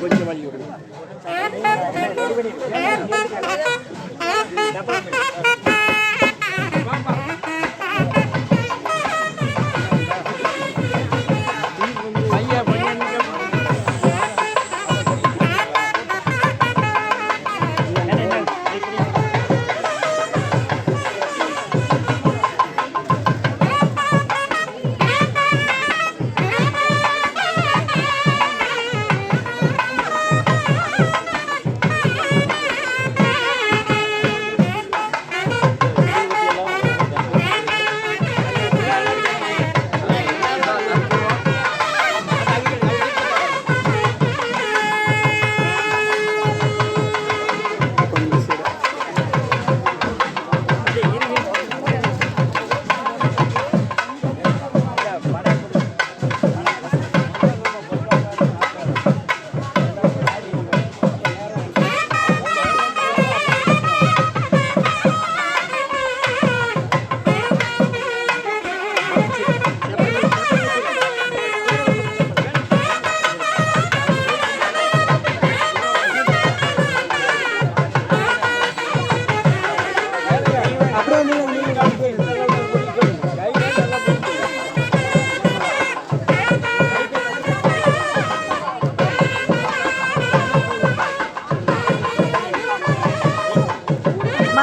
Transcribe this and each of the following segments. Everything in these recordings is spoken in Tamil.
கொஞ்சம் வழி விடுங்க.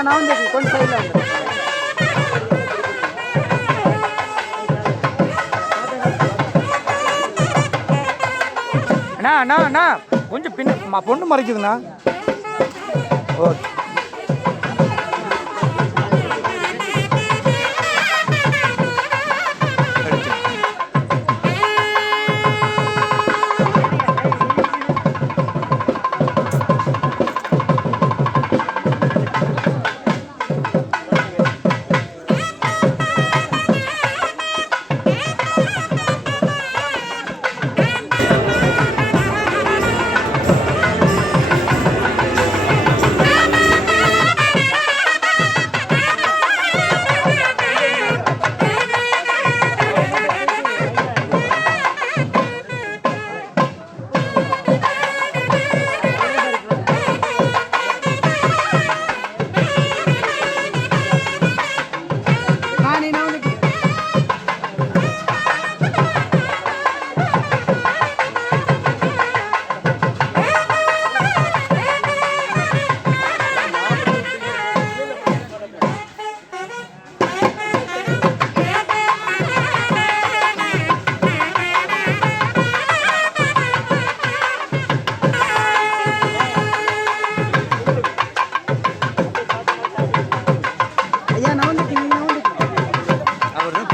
நான் வந்து கொஞ்சம் சைடில் அண்ணா அண்ணா அண்ணா கொஞ்சம் பின்ன பொண்ணு மறைக்குதுண்ணா. ஓகே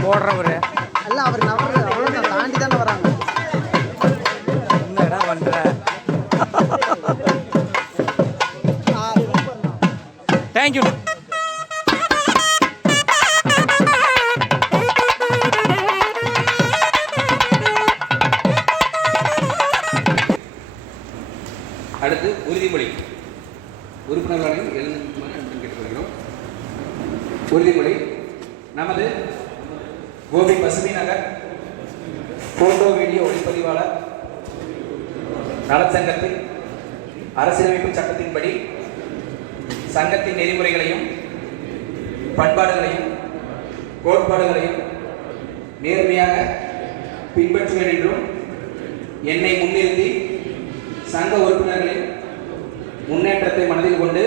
போடுறவர் அல்ல, அவர் நவரு அவ்வளோ தாண்டி தானே வராங்க. என்னடா பண்ற? தேங்க்யூ. அடுத்து உறுதிமொழி. உறுப்பினர்களையும் எழுதுமாறு கேட்டுக்கொள்கிறோம். உறுதிமொழி. நமது கோபி பசுமை நகர் போட்டோ வீடியோ ஒளிப்பதிவாளர் நலச்சங்கத்தில் அரசியலமைப்பு சட்டத்தின்படி சங்கத்தின் நெறிமுறைகளையும் பண்பாடுகளையும் கோட்பாடுகளையும் நேர்மையாக பின்பற்றுவேன் என்றும் என்னை முன்னிறுத்தி சங்க உறுப்பினர்களின் முன்னேற்றத்தை மனதில் கொண்டு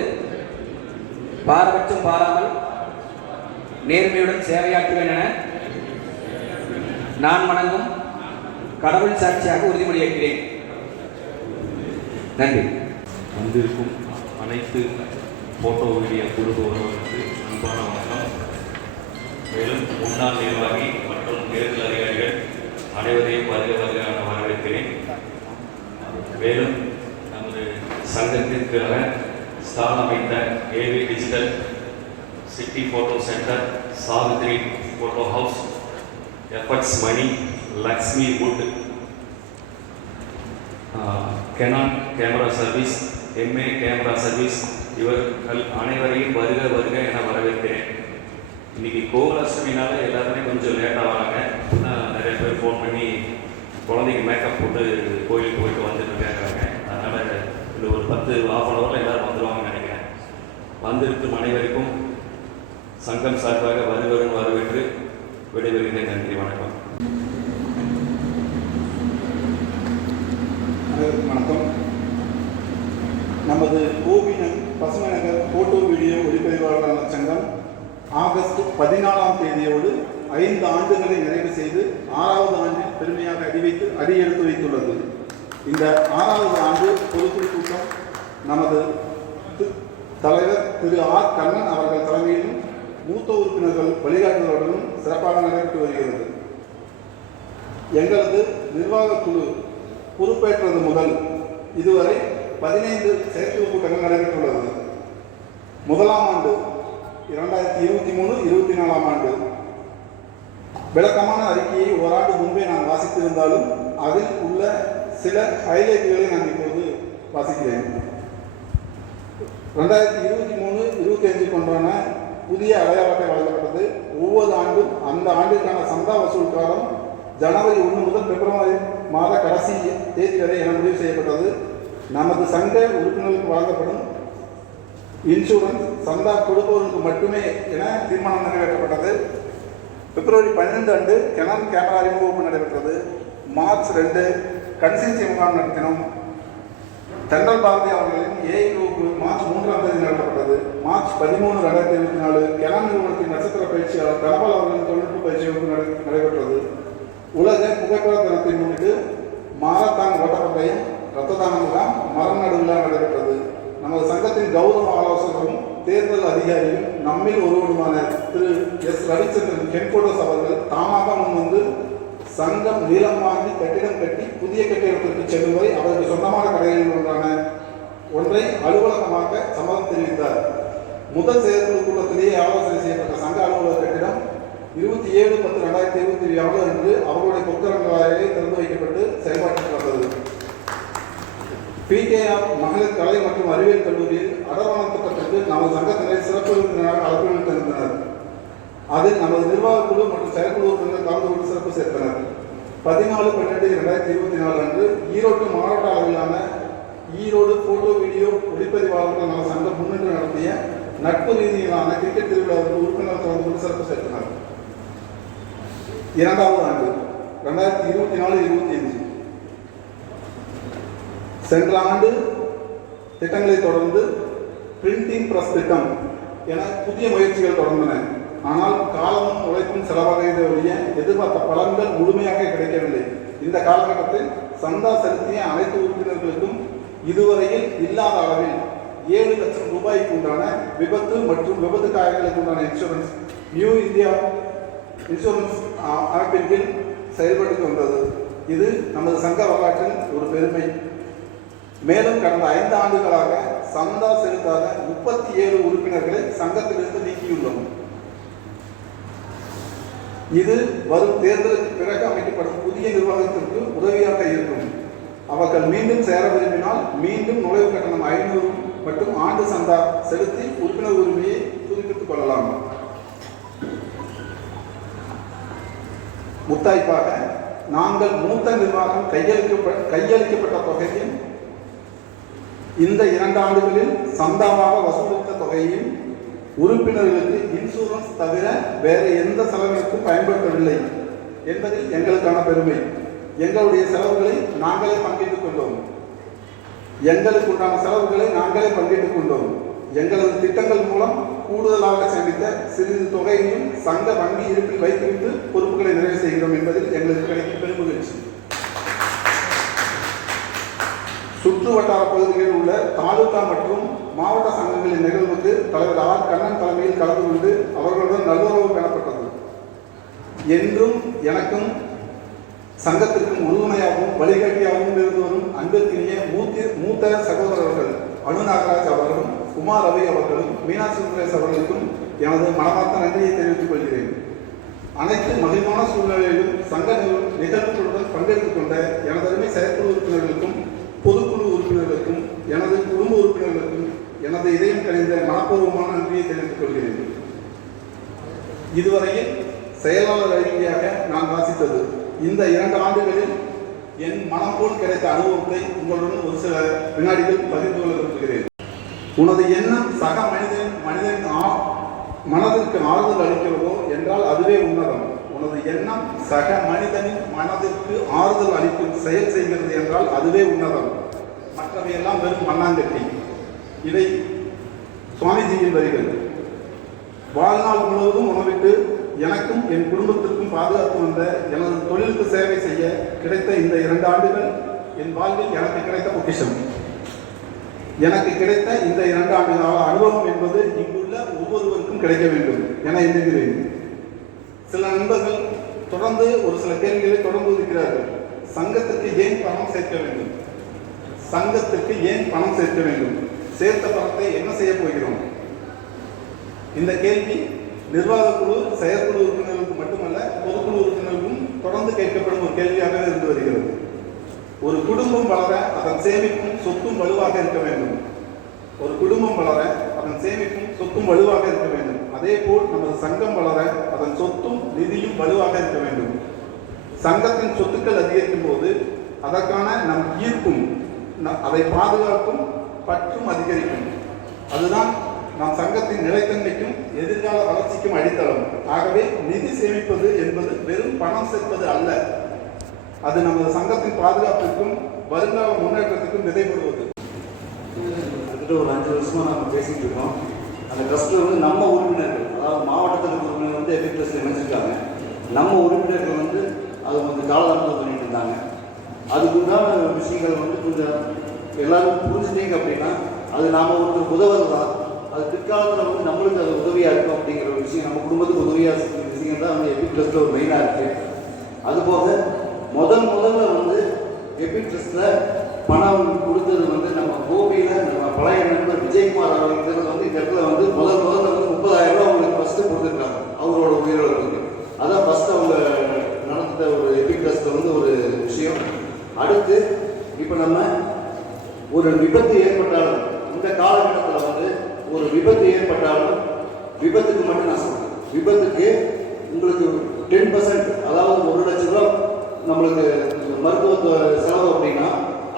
பாரபட்சம் பாராமல் நேர்மையுடன் சேவையாற்றுவேன் என நான் வணங்கும் கடவுள் சாட்சியாக உறுதிமொழி ஏற்கிறேன். நன்றி. வந்திருக்கும் அனைத்து போட்டோ வீடியோ குழுபவர்களுக்கு அன்பான வணக்கம். மேலும் முன்னாள் நிர்வாகி மற்றும் தேர்தல் அதிகாரிகள் அனைவரையும் வருக வரவேற்கிறேன். மேலும் நமது சங்கத்திற்காக ஸ்டால் அமைத்த AV digital city photo centre, Savitri photo house, efforts Mani, Lakshmi wood, Canon camera service, MA camera service, இவர்கள் அனைவரையும் வருக வருக என வரவேற்கிறேன். இன்னைக்கு கோகுலாஷ்டமினால எல்லாருமே கொஞ்சம் லேட்டாக வராங்க. நிறைய பேர் ஃபோன் பண்ணி குழந்தைக்கு மேக்கப் போட்டு கோயிலுக்கு போயிட்டு வந்துட்டு கேட்குறாங்க. அதனால் இது ஒரு 10-12 ஹவரில் எல்லோரும் வந்துடுவாங்கன்னு நினைக்கிறேன். வந்திருக்கும் அனைவருக்கும் சங்கம் சார்பாக வருவரும் வரவேற்று விடைபெறுகிறேன். நன்றி, வணக்கம். வணக்கம். நமது கோவினம் பசுமை நகர் போட்டோ வீடியோ ஒளிப்பதிவாளர் சங்கம் ஆகஸ்ட் 14ஆம் தேதியோடு 5 ஆண்டுகளை நிறைவு செய்து 6வது ஆண்டில் பெருமையாக அடியெடுத்து வைத்துள்ளது. இந்த 6வது ஆண்டு பொதுக்குழு கூட்டம் நமது தலைவர் திரு ஆர் கண்ணன் அவர்கள் தலைமையிலும் மூத்த உறுப்பினர்கள் வழிகாட்டுதலுடனும் சிறப்பாக நடைபெற்று வருகிறது. எங்களது நிர்வாக குழு பொறுப்பேற்றது முதல் இதுவரை 15 செயற்குழு கூட்டங்கள் நடைபெற்றுள்ளது. முதலாம் ஆண்டு 2023-24ஆம் ஆண்டு விளக்கமான அறிக்கையை ஓராண்டு முன்பே நான் வாசித்திருந்தாலும் அதில் உள்ள சில ஹைலைட்டுகளை நான் இப்போது வாசிக்கிறேன். 2023-25 கொண்டான புதிய அடையாள அட்டை வழங்கப்பட்டது. ஒவ்வொரு ஆண்டும் அந்த ஆண்டிற்கான சந்தா வசூல் காலம் ஜனவரி 1 முதல் பிப்ரவரி மாத கடைசி தேதி வரை என முடிவு செய்யப்பட்டது. நமது சங்க உறுப்பினர்களுக்கு வழங்கப்படும் இன்சூரன்ஸ் சந்தா கொடுப்பவர்களுக்கு மட்டுமே என தீர்மானம் நிறைவேற்றப்பட்டது. பிப்ரவரி 12 அன்று கெனான் கேமரா அறிமுகம் நடைபெற்றது. மார்ச் 2 கன்சின்சி முகாம் நடத்தினோம். தென்றல் பாரதி அவர்களின் ஏஐ வகுப்பு மார்ச் 3ஆம் தேதி நடத்தப்பட்டது. மார்ச் 13, 2024 கெனான் நிறுவனத்தின் நட்சத்திர பயிற்சியாளர் கனபால் அவர்களின் தொழில்நுட்ப பயிற்சி வகுப்பு நடைபெற்றது. உலக புகைப்பட தினத்தை முன்னிட்டு மாரத்தான் ஓட்டப்பந்தயம், இரத்த தான முகாம், மரம் நடு விழா நடைபெற்றது. நமது சங்கத்தின் கௌரவ ஆலோசகரும் தேர்தல் அதிகாரியும் நம்மில் ஒருவருமான திரு எஸ் ரவிச்சந்திரன் கென்போட்டோஸ் அவர்கள் தாமாக முன்வந்து சங்கம் நீளம் வாங்கி கட்டிடம் கட்டி புதிய கட்டிடத்திற்கு செல்லும் வரை அவருக்கு சொந்தமான கடைகளில் ஒன்றை அலுவலகமாக சம்மதம் தெரிவித்தார். முதல் செயற்குழு கூட்டத்திலேயே ஆலோசனை செய்யப்பட்ட சங்க அலுவலக கட்டிடம் 27/10/2024 அன்று அவர்களுடைய பொற்கரங்களாலே திறந்து வைக்கப்பட்டு செயல்பாட்டில் வந்தது. PKR மகளிர் கலை மற்றும் அறிவியல் கல்லூரியில் அடர்வனம் திட்டத்திற்கு நமது சங்கத்தினர் சிறப்பு விருந்தினராக அழைப்புகள் தந்தனர். அதில் நமது நிர்வாக குழு மற்றும் செயற்குழு உறுப்பினர்கள் கலந்து கொண்டு சிறப்பு சேர்த்தனர். 14/12/2024 அன்று ஈரோடு மாவட்ட அளவிலான ஈரோடு போட்டோ வீடியோ ஒளிப்பதிவாளர்கள் நமது சங்கம் முன்னின்று நடத்திய நட்பு ரீதியிலான கிரிக்கெட் திருவிழாவுக்கு உறுப்பினர் கலந்து கொண்டு சிறப்பு சேர்த்தனர். 2வது ஆண்டு 2024-25 சென்ற ஆண்டு திட்டங்களை தொடர்ந்து பிரிண்டிங் பிரஸ் திட்டம் என புதிய முயற்சிகள் தொடர்ந்தன. ஆனால் காலமும் உழைப்பும் செலவாக ஒழிய எதிர்பார்த்த பலன்கள் முழுமையாக கிடைக்கவில்லை. இந்த காலகட்டத்தில் சந்தா செலுத்திய அனைத்து உறுப்பினர்களுக்கும் இதுவரையில் இல்லாத அளவில் 7 லட்சம் ரூபாய்க்கு உண்டான விபத்து மற்றும் விபத்து காயங்களுக்கு உண்டான இன்சூரன்ஸ் நியூ இந்தியா இன்சூரன்ஸ் அமைப்பின் கீழ் செயல்பட்டு வந்தது. இது நமது சங்க வரலாற்றில் ஒரு பெருமை. மேலும் கடந்த 5 ஆண்டுகளாக சந்தா செலுத்தாத 37 உறுப்பினர்களை சங்கத்திலிருந்து நீக்கியுள்ளோம். இது வரும் தேர்தலுக்கு பிறகு அமைக்கப்படும் புதிய நிர்வாகத்திற்கு உதவியாக இருக்கும். அவர்கள் மீண்டும் சேர விரும்பினால் மீண்டும் நுழைவு கட்டணம் 500 மற்றும் ஆண்டு சந்தா செலுத்தி உறுப்பினர் உரிமையை புதுப்பித்துக் கொள்ளலாம். முத்தாய்ப்பாக நாங்கள் மூத்த நிர்வாகம் கையளிக்கப்பட்ட தொகையும் இந்த 2 ஆண்டுகளில் சந்தாவாக வசூலித்த தொகையும் உறுப்பினர்களுக்கு இன்சூரன்ஸ் தவிர வேறு எந்த செலவிற்கும் பயன்படுத்தவில்லை என்பதில் எங்களுக்கான பெருமை. எங்களுடைய செலவுகளை நாங்களே பங்கிட்டுக் கொண்டோம். எங்களது திட்டங்கள் மூலம் கூடுதலாக சேமித்த சிறிது தொகையையும் சங்க வங்கி இருப்பில் வைத்துவிட்டு பொறுப்புகளை நிறைவு செய்கிறோம் என்பதில் எங்களுக்கு கிடைக்கும் பெருமகிழ்ச்சி. சுற்று வட்டார பகுதிகளில் உள்ள தாலுகா மற்றும் மாவட்ட சங்கங்களின் நிகழ்வுக்கு தலைவர் ஆர் கண்ணன் தலைமையில் கலந்து கொண்டு அவர்களுடன் நல்லுறவு பெறப்பட்டது. என்றும் எனக்கும் சங்கத்திற்கும் உறுதுணையாகவும் வழிகாட்டியாகவும் இருந்து வரும் அன்பிற்கினிய மூத்த சகோதரர்கள் அனு நாகராஜ் அவர்களும் குமார் ரவி அவர்களும் மீனாட்சி சுந்தரேஷ் அவர்களுக்கும் எனது மனமார்ந்த நன்றியை தெரிவித்துக் கொள்கிறேன். அனைத்து மகிழ்வான சூழ்நிலையிலும் சங்க நிகழ்வுகளுடன் பங்கெடுத்துக் கொண்ட எனதருமை செயற்குழு உறுப்பினர்களுக்கும் பொதுக்குழு உறுப்பினர்களுக்கும் எனது குடும்ப உறுப்பினர்களுக்கும் எனது இதயம் இதுவரையில் செயலாளர் அறிக்கையாக நான் வாசித்தது. இந்த 2 ஆண்டுகளில் என் மனம் போல் கிடைத்த அனுபவத்தை உங்களுடன் ஒரு சில வினாடிகள் பகிர்ந்து கொள்ள விரும்புகிறேன். உனது எண்ணம் சக மனிதன் மனதிற்கு ஆறுதல் அளிக்கிறதோ என்றால் அதுவே உன்னதம். உனது எண்ணம் சக மனிதனின் மனதிற்கு ஆறுதல் அளிக்கும் செயல் செய்கிறது என்றால் அதுவே உன்னதம். மற்றவையெல்லாம் வெறும் மண்ணாங்கட்டி. இவை சுவாமிஜியின் வரிகள். வாழ்நாள் முழுவதும் உணவிட்டு எனக்கும் என் குடும்பத்திற்கும் பாதுகாத்து வந்த எனது தொழிலுக்கு சேவை செய்ய கிடைத்த இந்த 2 ஆண்டுகள் என் வாழ்வில் எனக்கு கிடைத்த பொக்கிஷம். எனக்கு கிடைத்த இந்த 2 ஆண்டு கால அனுபவம் என்பது இங்குள்ள ஒவ்வொருவருக்கும் கிடைக்க வேண்டும் என எண்ணுகிறேன். சில நண்பர்கள் தொடர்ந்து ஒரு சில கேள்விகளை தொடர்ந்து இருக்கிறார்கள். சங்கத்திற்கு ஏன் பணம் சேர்க்க வேண்டும்? சங்கத்திற்கு ஏன் பணம் சேர்க்க வேண்டும்? சேர்த்த பணத்தை என்ன செய்ய போகிறோம்? இந்த கேள்வி நிர்வாக குழு, செயற்குழு உறுப்பினர்களுக்கு மட்டுமல்ல, பொதுக்குழு உறுப்பினர்களுக்கும் தொடர்ந்து கேட்கப்படும் ஒரு கேள்வியாகவே இருந்து வருகிறது. ஒரு குடும்பம் வளர அதன் சேமிப்பும் சொத்தும் வலுவாக இருக்க வேண்டும். ஒரு குடும்பம் வளர அதன் சேமிப்பும் சொத்தும் வலுவாக இருக்க வேண்டும். அதே போல் நமது சங்கம் வளர அதன் சொத்தும் நிதியும் வலுவாக இருக்க வேண்டும். சங்கத்தின் சொத்துக்கள் அதிகரிக்கும் போது அதற்கான நம் ஈர்ப்பும் அதை பாதுகாக்கும் பற்றும் அதிகரிக்கும். அதுதான் நம் சங்கத்தின் நிலைத்தன்மைக்கும் எதிர்கால வளர்ச்சிக்கும் அடித்தளம். ஆகவே நிதி சேமிப்பது என்பது வெறும் பணம் சேர்ப்பது அல்ல, அது நமது சங்கத்தின் பாதுகாப்பிற்கும் வருங்கால முன்னேற்றத்துக்கும் விதைபடுவது. ஒரு 5 வருஷமா நம்ம பேசிட்டு இருக்கோம். அந்த ட்ரஸ்ட்ல வந்து நம்ம உறுப்பினர்கள், அதாவது மாவட்டத்தில் இருக்க உறுப்பினர் வந்து எபிக் ட்ரஸ்ட்ல இணைஞ்சிருக்காங்க. நம்ம உறுப்பினர்கள் வந்து அது கொஞ்சம் காலதாமதம் பண்ணிட்டு இருந்தாங்க. அதுக்குண்டான விஷயங்கள் வந்து கொஞ்சம் எல்லாரும் புரிஞ்சுட்டீங்க அப்படின்னா அது நாம ஒருத்தர் உதவுறதுதான். அது பிற்காலத்தில் வந்து நம்மளுக்கு அது உதவியாக இருக்கும் அப்படிங்கிற ஒரு விஷயம், நம்ம குடும்பத்துக்கு உதவியாக இருக்கிற விஷயம் தான் வந்து எபிக் ட்ரஸ்ட்டில் ஒரு மெயினாக இருக்குது. அதுபோக முதல்ல வந்து எபிக் ட்ரஸ்ட்டில் பணம் கொடுத்தது வந்து நம்ம கோபியில் நம்ம பழைய நண்பர் விஜயகுமார் அவர்களுக்கு வந்து இந்த இடத்துல வந்து முதல்ல வந்து 30,000 ரூபா அவங்களுக்கு ஃபஸ்ட்டு கொடுத்துருக்காங்க அவரோட உயிரிழப்புக்கு. அதான் ஃபஸ்ட்டு அவங்க நடந்த ஒரு எபிக் ட்ரஸ்ட்டில் வந்து ஒரு விஷயம். அடுத்து இப்போ நம்ம ஒரு விபத்து ஏற்பட்டாலும், இந்த காலகட்டத்தில் வந்து ஒரு விபத்து ஏற்பட்டாலும், விபத்துக்கு மட்டும் நான் சொல்றேன், விபத்துக்கு உங்களுக்கு 10%, அதாவது 1 லட்சம் ரூபா நம்மளுக்கு மருத்துவ செலவு அப்படின்னா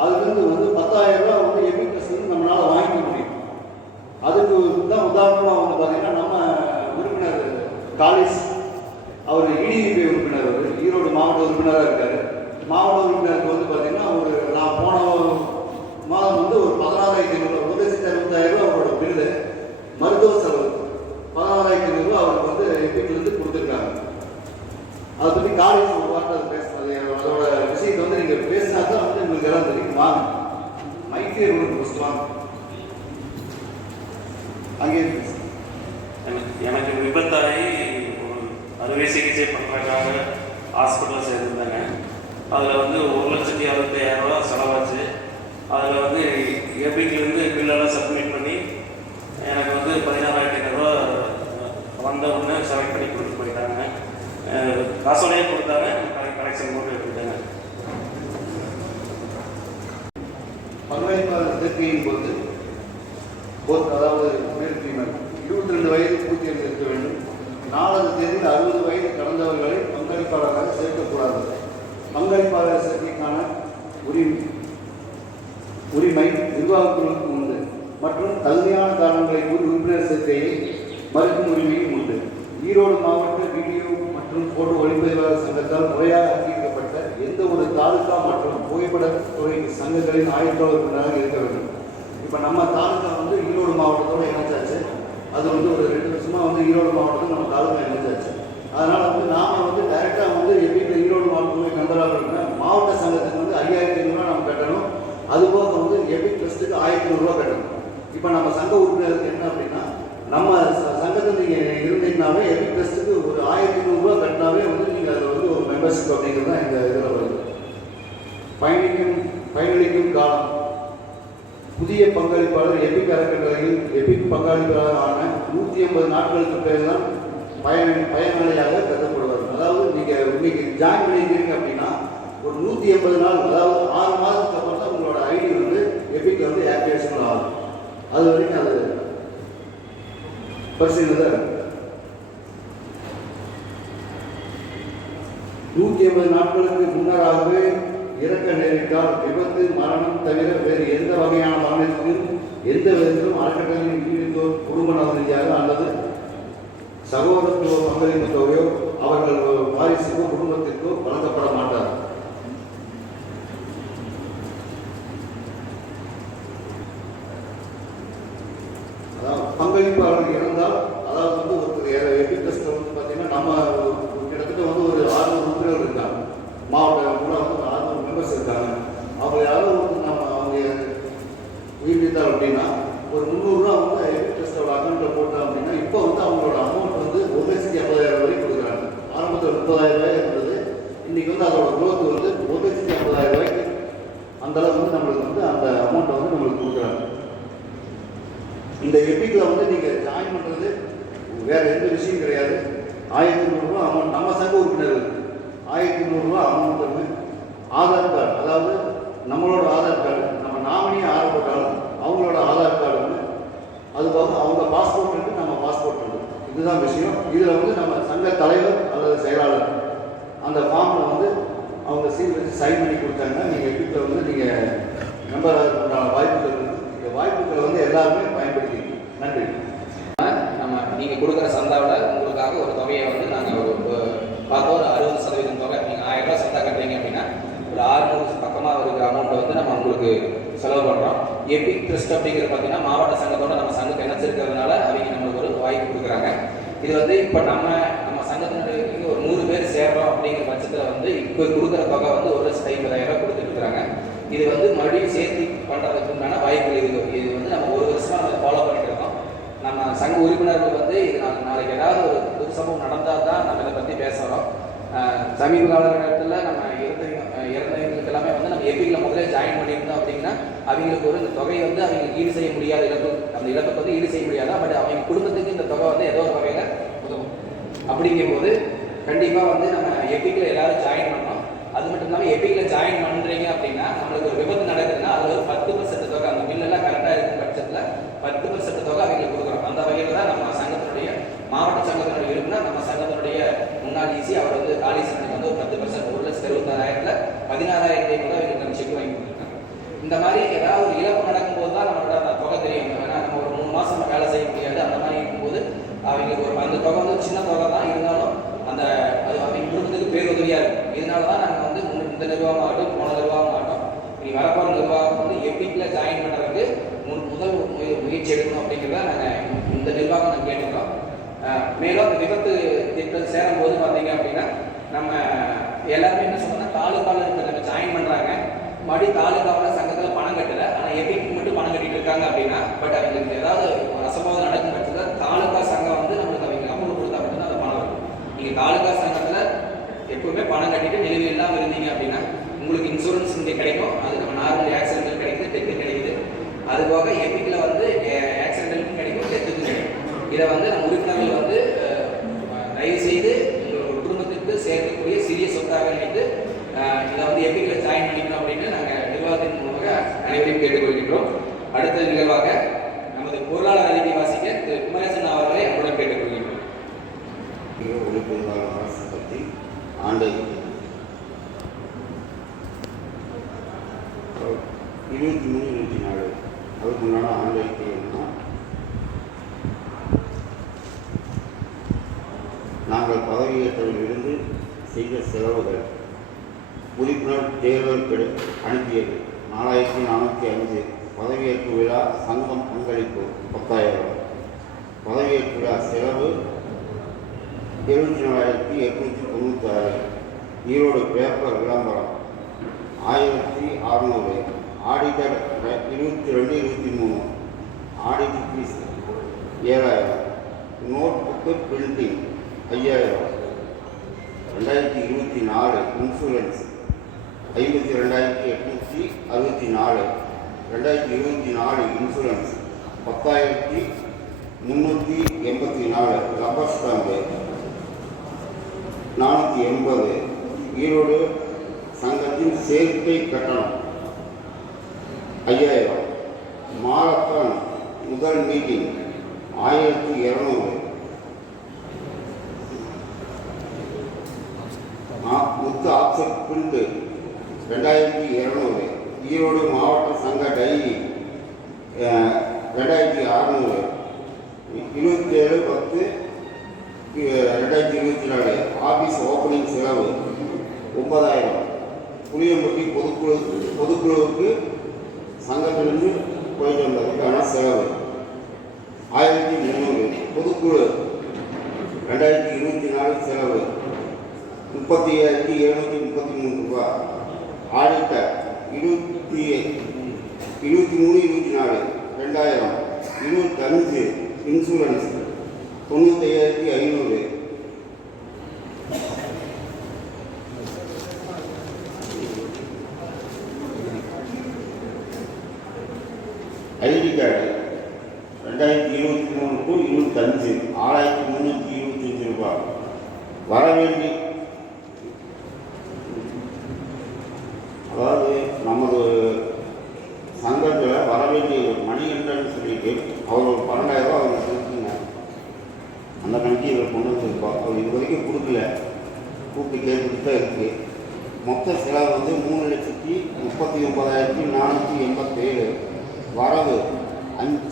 அதுலேருந்து வந்து 10,000 ரூபா வந்து எபிக் ட்ரஸ்ட்லேருந்து நம்மளால் வாங்கிக்க முடியும். அதுக்கு தான் உதாரணமாக வந்து பார்த்தீங்கன்னா நம்ம உறுப்பினர் காலிஸ், அவர் இடிபி உறுப்பினர், அவர் ஈரோடு மாவட்ட உறுப்பினராக இருக்கார். மாவட்ட உறுப்பினருக்கு வந்து பார்த்தீங்கன்னா நான் போன மாதம் வந்து ஒரு 16,500 ரூபா, 1,60,000 ரூபா அவரோட பில்லு மருத்துவ செலவு 16,500 ரூபா அவருக்கு வந்து எபிக்லேருந்து கொடுத்துருக்காங்க. அதை பற்றி காலேஜ் ஒரு வார்த்தை அது பேசுனது, அதோட விஷயத்தை வந்து நீங்கள் பேசினா தான் வந்து உங்களுக்கு எல்லாம் தெரியும். வாங்க மைக்கே ஃபஸ்ட் வாங்க அங்கே. எனக்கு விபத்தாகி ஒரு அறுவை சிகிச்சை பண்ணுறதுக்காக ஹாஸ்பிட்டலில் சேர்ந்துருந்தாங்க. அதில் வந்து 1,65,000 ரூபா செலவாச்சு. அதில் வந்து எபிக்லேருந்து பில்லெல்லாம் சப்மிட் பண்ணி எனக்கு வந்து 16,500 ரூபா வந்த உடனே செலக்ட் பண்ணி கொடுத்து போயிட்டாங்க. காசோடையே கொடுத்தாங்க, கலெக்ஷன் போட்டு எடுத்துட்டாங்க. பங்களிப்பாளர் சேர்க்கையின் போது அதாவது மேல் ஃபீமேல் 22 வயது பூர்த்தி இருக்க வேண்டும். 4வது தேதியில் 60 வயது கடந்தவர்களை பங்களிப்பாளராக சேர்க்கக்கூடாது. பங்களிப்பாளர் சேர்க்கைக்கான உரிமை நிர்வாகக்குழுவுக்கு உண்டு மற்றும் தகுதியான காரணங்களை கூறி உறுப்பினர் சேர்க்கையை மறுக்கும் உரிமையும் உண்டு. ஈரோடு மாவட்ட வீடியோ மற்றும் போட்டோ ஒளிப்பதிவாளர் சங்கத்தால் முறையாக அங்கீகரிக்கப்பட்ட எந்த ஒரு தாலுகா மற்றும் புகைப்படத்துறை சங்கங்களின் ஆயுட்கால உறுப்பினராக இருக்க வேண்டும். இப்போ நம்ம தாலுகா வந்து ஈரோடு மாவட்டத்தோடு இணைச்சாச்சு. அது வந்து ஒரு 2 வருஷமாக வந்து ஈரோடு மாவட்டத்தில் நம்ம தாலுகா இணைச்சாச்சு. அதனால் வந்து நாம் வந்து டைரெக்டாக வந்து எப்படி ஈரோடு மாவட்டத்துடைய மெம்பராக இருக்கணும். மாவட்ட சங்கத்துக்கு வந்து 5,500 ரூபா நம்ம கட்டணும். அதுபோக வந்து எபிக் ட்ரஸ்ட்டுக்கு 1,500 ரூபா கட்டணும். இப்போ நம்ம சங்க உறுப்பினருக்கு என்ன அப்படின்னா, நம்ம சங்கத்தில் நீங்கள் இருந்தீங்கன்னாவே எபிக் ட்ரஸ்ட்டுக்கு ஒரு 1,500 ரூபா கட்டினாவே வந்து நீங்கள் அதில் வந்து ஒரு மெம்பர்ஷிப் அப்படிங்கிறது தான் இந்த இதில் வருது. பயனளிக்கும் காலம். புதிய பங்களிப்பாளர் எபிக் அறக்கட்டளையில் எபிக் பங்களிப்பாளர் ஆன 150 நாட்களுக்கு பேர் தான் பயனாளியாக கருதப்படுவார். அதாவது நீங்கள் இன்னைக்கு ஜாயின் பண்ணிக்கிறீங்க அப்படின்னா ஒரு 180 நாள், அதாவது 6 மாதத்துக்கு அப்புறம் தான் உங்களோட ஐடி வந்து எபிக் வந்து ஆக்டிவேஷன் ஆகும். அது வரைக்கும் அது பரிசீலனை தான். 180 நாட்களுக்கு முன்னராகவே இறக்க நேரிட்டால் விபத்து, மரணம் தவிர வேறு எந்த வகையான மரணத்திலும் எந்த விதத்திலும் அறக்கட்டளையின் ஈடுபட்டோர் குடும்ப நல ரீதியாக அல்லது சகோதரத்துவ பங்களிப்பு தொகையோ அவர்கள் வாரிசுக்கோ குடும்பத்திற்கோ வழங்கப்பட மாட்டார். அதாவது பங்களிப்பு அவர்கள் இறந்தால், அதாவது வந்து ஒருத்தர் எபிக் ட்ரஸ்ட் வந்து பார்த்தீங்கன்னா நம்ம கிட்டத்தட்ட வந்து ஒரு 600 உறுப்பினர்கள் இருக்காங்க. மாவட்ட கூட வந்து 600 மெம்பர்ஸ் இருக்காங்க. அவங்க யாரோ வந்து நம்ம அவங்க உயிரிழந்தால் அப்படின்னா ஒரு 300 ரூபா வந்து எபிக் ட்ரஸ்டோட அக்கௌண்ட்டில் போட்டோம் அப்படின்னா இப்போ வந்து அவங்களோட அமௌண்ட் வந்து 1,50,000 வரைக்கும் கொடுக்குறாங்க. ஆரம்பத்தில் 30,000 ரூபாய் இருந்தது. இன்றைக்கி வந்து அதோட growth வந்து 1,50,000 ரூபாய்க்கு அந்தளவு வந்து நம்மளுக்கு வந்து அந்த அமௌண்ட்டை வந்து நம்மளுக்கு கொடுக்குறாங்க. இந்த எபிக்கில் வந்து நீங்கள் ஜாயின் பண்ணுறது வேறு எந்த விஷயம் கிடையாது. 1,500 ரூபா அமௌண்ட் நம்ம சங்க உறுப்பினர்களுக்கு 1,500 ரூபா அமௌண்ட் வந்து ஆதார் கார்டு, அதாவது நம்மளோட ஆதார் கார்டு, நம்ம நாமினியை ஆரம்பிட்டாலும் அவங்களோட ஆதார் கார்டு வந்து அதுக்காக அவங்க பாஸ்போர்ட் இருக்குது, நம்ம பாஸ்போர்ட் இருக்குது. இதுதான் விஷயம். இதில் வந்து நம்ம சங்க தலைவர் அல்லது செயலாளர் அந்த ஃபார்மில் வந்து அவங்க சீல் வச்சு சைன் பண்ணி கொடுத்தாங்கன்னா நீங்கள் எபிக்கில் வந்து நீங்கள் மெம்பராக உண்டான வாய்ப்புகள் இருக்குது. இந்த வாய்ப்புகளை வந்து எல்லாருமே பயன்படுத்திக்கணும். நன்றி. நம்ம நீங்கள் கொடுக்குற சந்தாவில் உங்களுக்காக ஒரு தொகையை வந்து நாங்கள் பார்த்தா ஒரு 60% தொகை, நீங்கள் 1000 ரூபா சந்தா கட்டுறீங்க அப்படின்னா ஒரு 600 பக்கமாக இருக்கிற அமௌண்ட்டை வந்து நம்ம உங்களுக்கு செலவு பண்ணுறோம். எபிக் ட்ரஸ்ட் அப்படிங்கிறது பார்த்தீங்கன்னா மாவட்ட சங்கத்தோட நம்ம சங்கத்தை இணைச்சிருக்கிறதுனால அவங்க நம்மளுக்கு ஒரு வாய்ப்பு கொடுக்குறாங்க. இது வந்து இப்போ நம்ம சங்கத்தினுடைய ஒரு 100 பேர் சேர்றோம் அப்படிங்கிற பட்சத்தில் வந்து இப்போ கொடுக்குற தொகை வந்து 1,50,000 ரூபா கொடுத்துட்டு இருக்கிறாங்க. இது வந்து மறுபடியும் சேர்த்து பண்ணுறதுக்கு உண்டான வாய்ப்பு இருக்குது. இது வந்து நம்ம ஒரு வருஷமாக நம்ம ஃபாலோ பண்ணிட்டு இருக்கோம். நம்ம சங்க உறுப்பினர்கள் வந்து இது நாளைக்கு ஏதாவது ஒரு புது சம்பவம் நடந்தால் தான் நம்ம இதை பற்றி பேசுகிறோம். சமீப காலகட்டத்தில் நம்ம இறந்தவங்களுக்கு எல்லாமே வந்து நம்ம எபிக்கில் முதலே ஜாயின் பண்ணியிருந்தோம் அப்படின்னா அவங்களுக்கு ஒரு இந்த தொகையை வந்து அவங்களுக்கு ஈடு செய்ய முடியாத இழப்பு, அந்த இழப்புக்கு வந்து ஈடு செய்ய முடியாதா, பட் அவங்க குடும்பத்துக்கு இந்த தொகை வந்து ஏதோ ஒரு வகையில் உதவும். அப்படிங்கும்போது கண்டிப்பாக வந்து நம்ம எபிக்கில் எல்லாரும் ஜாயின் பண்ணோம். அது மட்டும் இல்லாமல் எபிக்கில் ஜாயின் பண்ணுறீங்க அப்படின்னா நம்மளுக்கு ஒரு விபத்து நடக்குதுன்னா அதில் ஒரு 10% தொகை, அந்த பில்லெல்லாம் கரெக்டாக இருக்கும் பட்சத்தில் 10% தொகை அவங்களுக்கு கொடுக்குறோம். அந்த வகையில் தான் நம்ம சங்கத்தினுடைய மாவட்ட சங்கத்தினுடைய உறுப்பினர் நம்ம சங்கத்தினுடைய முன்னாள் ஈசி அவர் வந்து காளீசனுக்கு வந்து ஒரு 10% 1,76,000 16,500 அவங்களுக்கு நம்ம செக் வாங்கி கொடுத்துருக்காங்க. இந்த மாதிரி ஏதாவது ஒரு இழப்பு நடக்கும்போது தான் நம்மளோட அந்த தொகை தெரியும். ஏன்னா நம்ம ஒரு 3 மாதம் நம்ம வேலை செய்ய முடியாது. அந்த மாதிரி இருக்கும்போது அவங்களுக்கு ஒரு அந்த தொகை வந்து சின்ன தொகை தான் இருந்தாலும் அந்த அது அவங்க குடும்பத்துக்கு பேருதவியாக இருக்கும். இதனால தான் நாங்கள் வந்து இந்த நிர்வாகமாகட்டும் போன நிர்வாகமாகட்டும் இனி வரப்போகிற நிர்வாகம் வந்து எபிக்கில் ஜாயின் பண்ணுறதுக்கு முதல் முயற்சி எடுக்கணும் அப்படிங்கிறத நாங்கள் இந்த நிர்வாகம் நாங்கள் கேட்டுக்கிறோம். மேலும் அந்த விபத்து திட்டம் சேரும்போது பார்த்தீங்க அப்படின்னா நம்ம எல்லாருமே என்ன சொன்னோம்னா தாலுக்காவில் இருக்கிற நம்ம ஜாயின் பண்ணுறாங்க, மறுபடியும் தாலுக்காவில் சங்கத்தில் பணம் கட்டலை, ஆனால் எபிக்கு மட்டும் பணம் கட்டிட்டு இருக்காங்க அப்படின்னா பட் அவங்களுக்கு ஏதாவது ஒரு அசம்பாவிதம் நடக்கும் பட்சத்தில் தாலுக்கா சங்கம் வந்து நம்மளுக்கு அவங்க அமௌண்ட் கொடுத்தா மட்டும்தான் அந்த பணம் வரும். நீங்கள் தாலுக்கா சங்கத்தில் எப்பவுமே பணம் கட்டிட்டு நிலுவை இல்லாமல் இருந்தீங்க அப்படின்னா உங்களுக்கு இன்சூரன்ஸ் இங்கே கிடைக்கும். அது நம்ம நார்மல் ஆக்சிடென்டல் கிடைக்குது, டெத்து கிடைக்குது. அதுபோக எபிக்கில் வந்து ஆக்சிடென்டலுக்கும் கிடைக்கும், டெத்துக்கும் கிடைக்கும். இதை வந்து நம்ம உறுப்பினர்கள் வந்து தயவுசெய்து உங்களோட குடும்பத்திற்கு சேர்க்கக்கூடிய சிறிய சொத்தாக நினைத்து இதை வந்து எபிக்கில் ஜாயின் பண்ணிக்கணும் அப்படின்னு நாங்கள் நிர்வாகத்தின் மூலமாக அனைவரையும் கேட்டுக்கொள்கின்றோம். அடுத்த நிகழ்வாக நமது பொருளாளர் அறிக்கை வாசிக்க திரு குமரேசன் அவர்களை அன்புடன் கேட்டுக்கொள்கின்றோம். ஒளிப்பதிவாளர் அரசு பற்றி ஆண்டை 23-24 அதுக்கு முன்னாடி ஆண்டை நாங்கள் பதவியேற்றதிலிருந்து செய்த செலவுகள் உறுப்பினர் தேர்தல் அனுப்பியது 4,405. பதவியேற்பு விழா சங்கம் பங்களிப்பு 10,000. பதவியேற்பு விழா செலவு 74,896. ஈரோடு பேப்பர் விளம்பரம் 1,600. Auditor 22-23. Audit fees 7,000. Notebook printing 5,000. 2024 insurance 52,864. 2024 insurance 10,384. Rubber stamp 480. Erode சங்கத்தின் சேர்க்கை கட்டணம் 5,000. மாரத்தான் முதல் மீட்டிங் 1,200. Offset print 2200. ஈரோடு மாவட்ட சங்க டைரி 2600. 27/10/2024 ஆஃபீஸ் ஓப்பனிங் செலவு 9000. புளியம்பட்டி பொதுக்குழுவுக்கு சங்கத்திலிருந்து போயிட்டு வந்ததுக்கான செலவு 1300. பொதுக்குழு 2024 செலவு 37,733 ரூபாய். Auditor 23/24 2000. 25 insurance 95,500. ID card 2023 to 25 6325 ரூபாய். வரவேண்டி அதாவது நமது சங்கத்தில் வரவேண்டிய மணிகண்டன்னு சொல்லிட்டு அவர் ஒரு 12,000 ரூபா அவங்க கொடுத்துங்க. அந்த கணக்கு இவர் கொண்டு வந்திருப்போம். அவர் இது வரைக்கும் கொடுக்கல, கூப்பிட்டு கேட்டுட்டு தான் இருக்குது. மொத்த செலவு வந்து 3,39,487. வரவு 5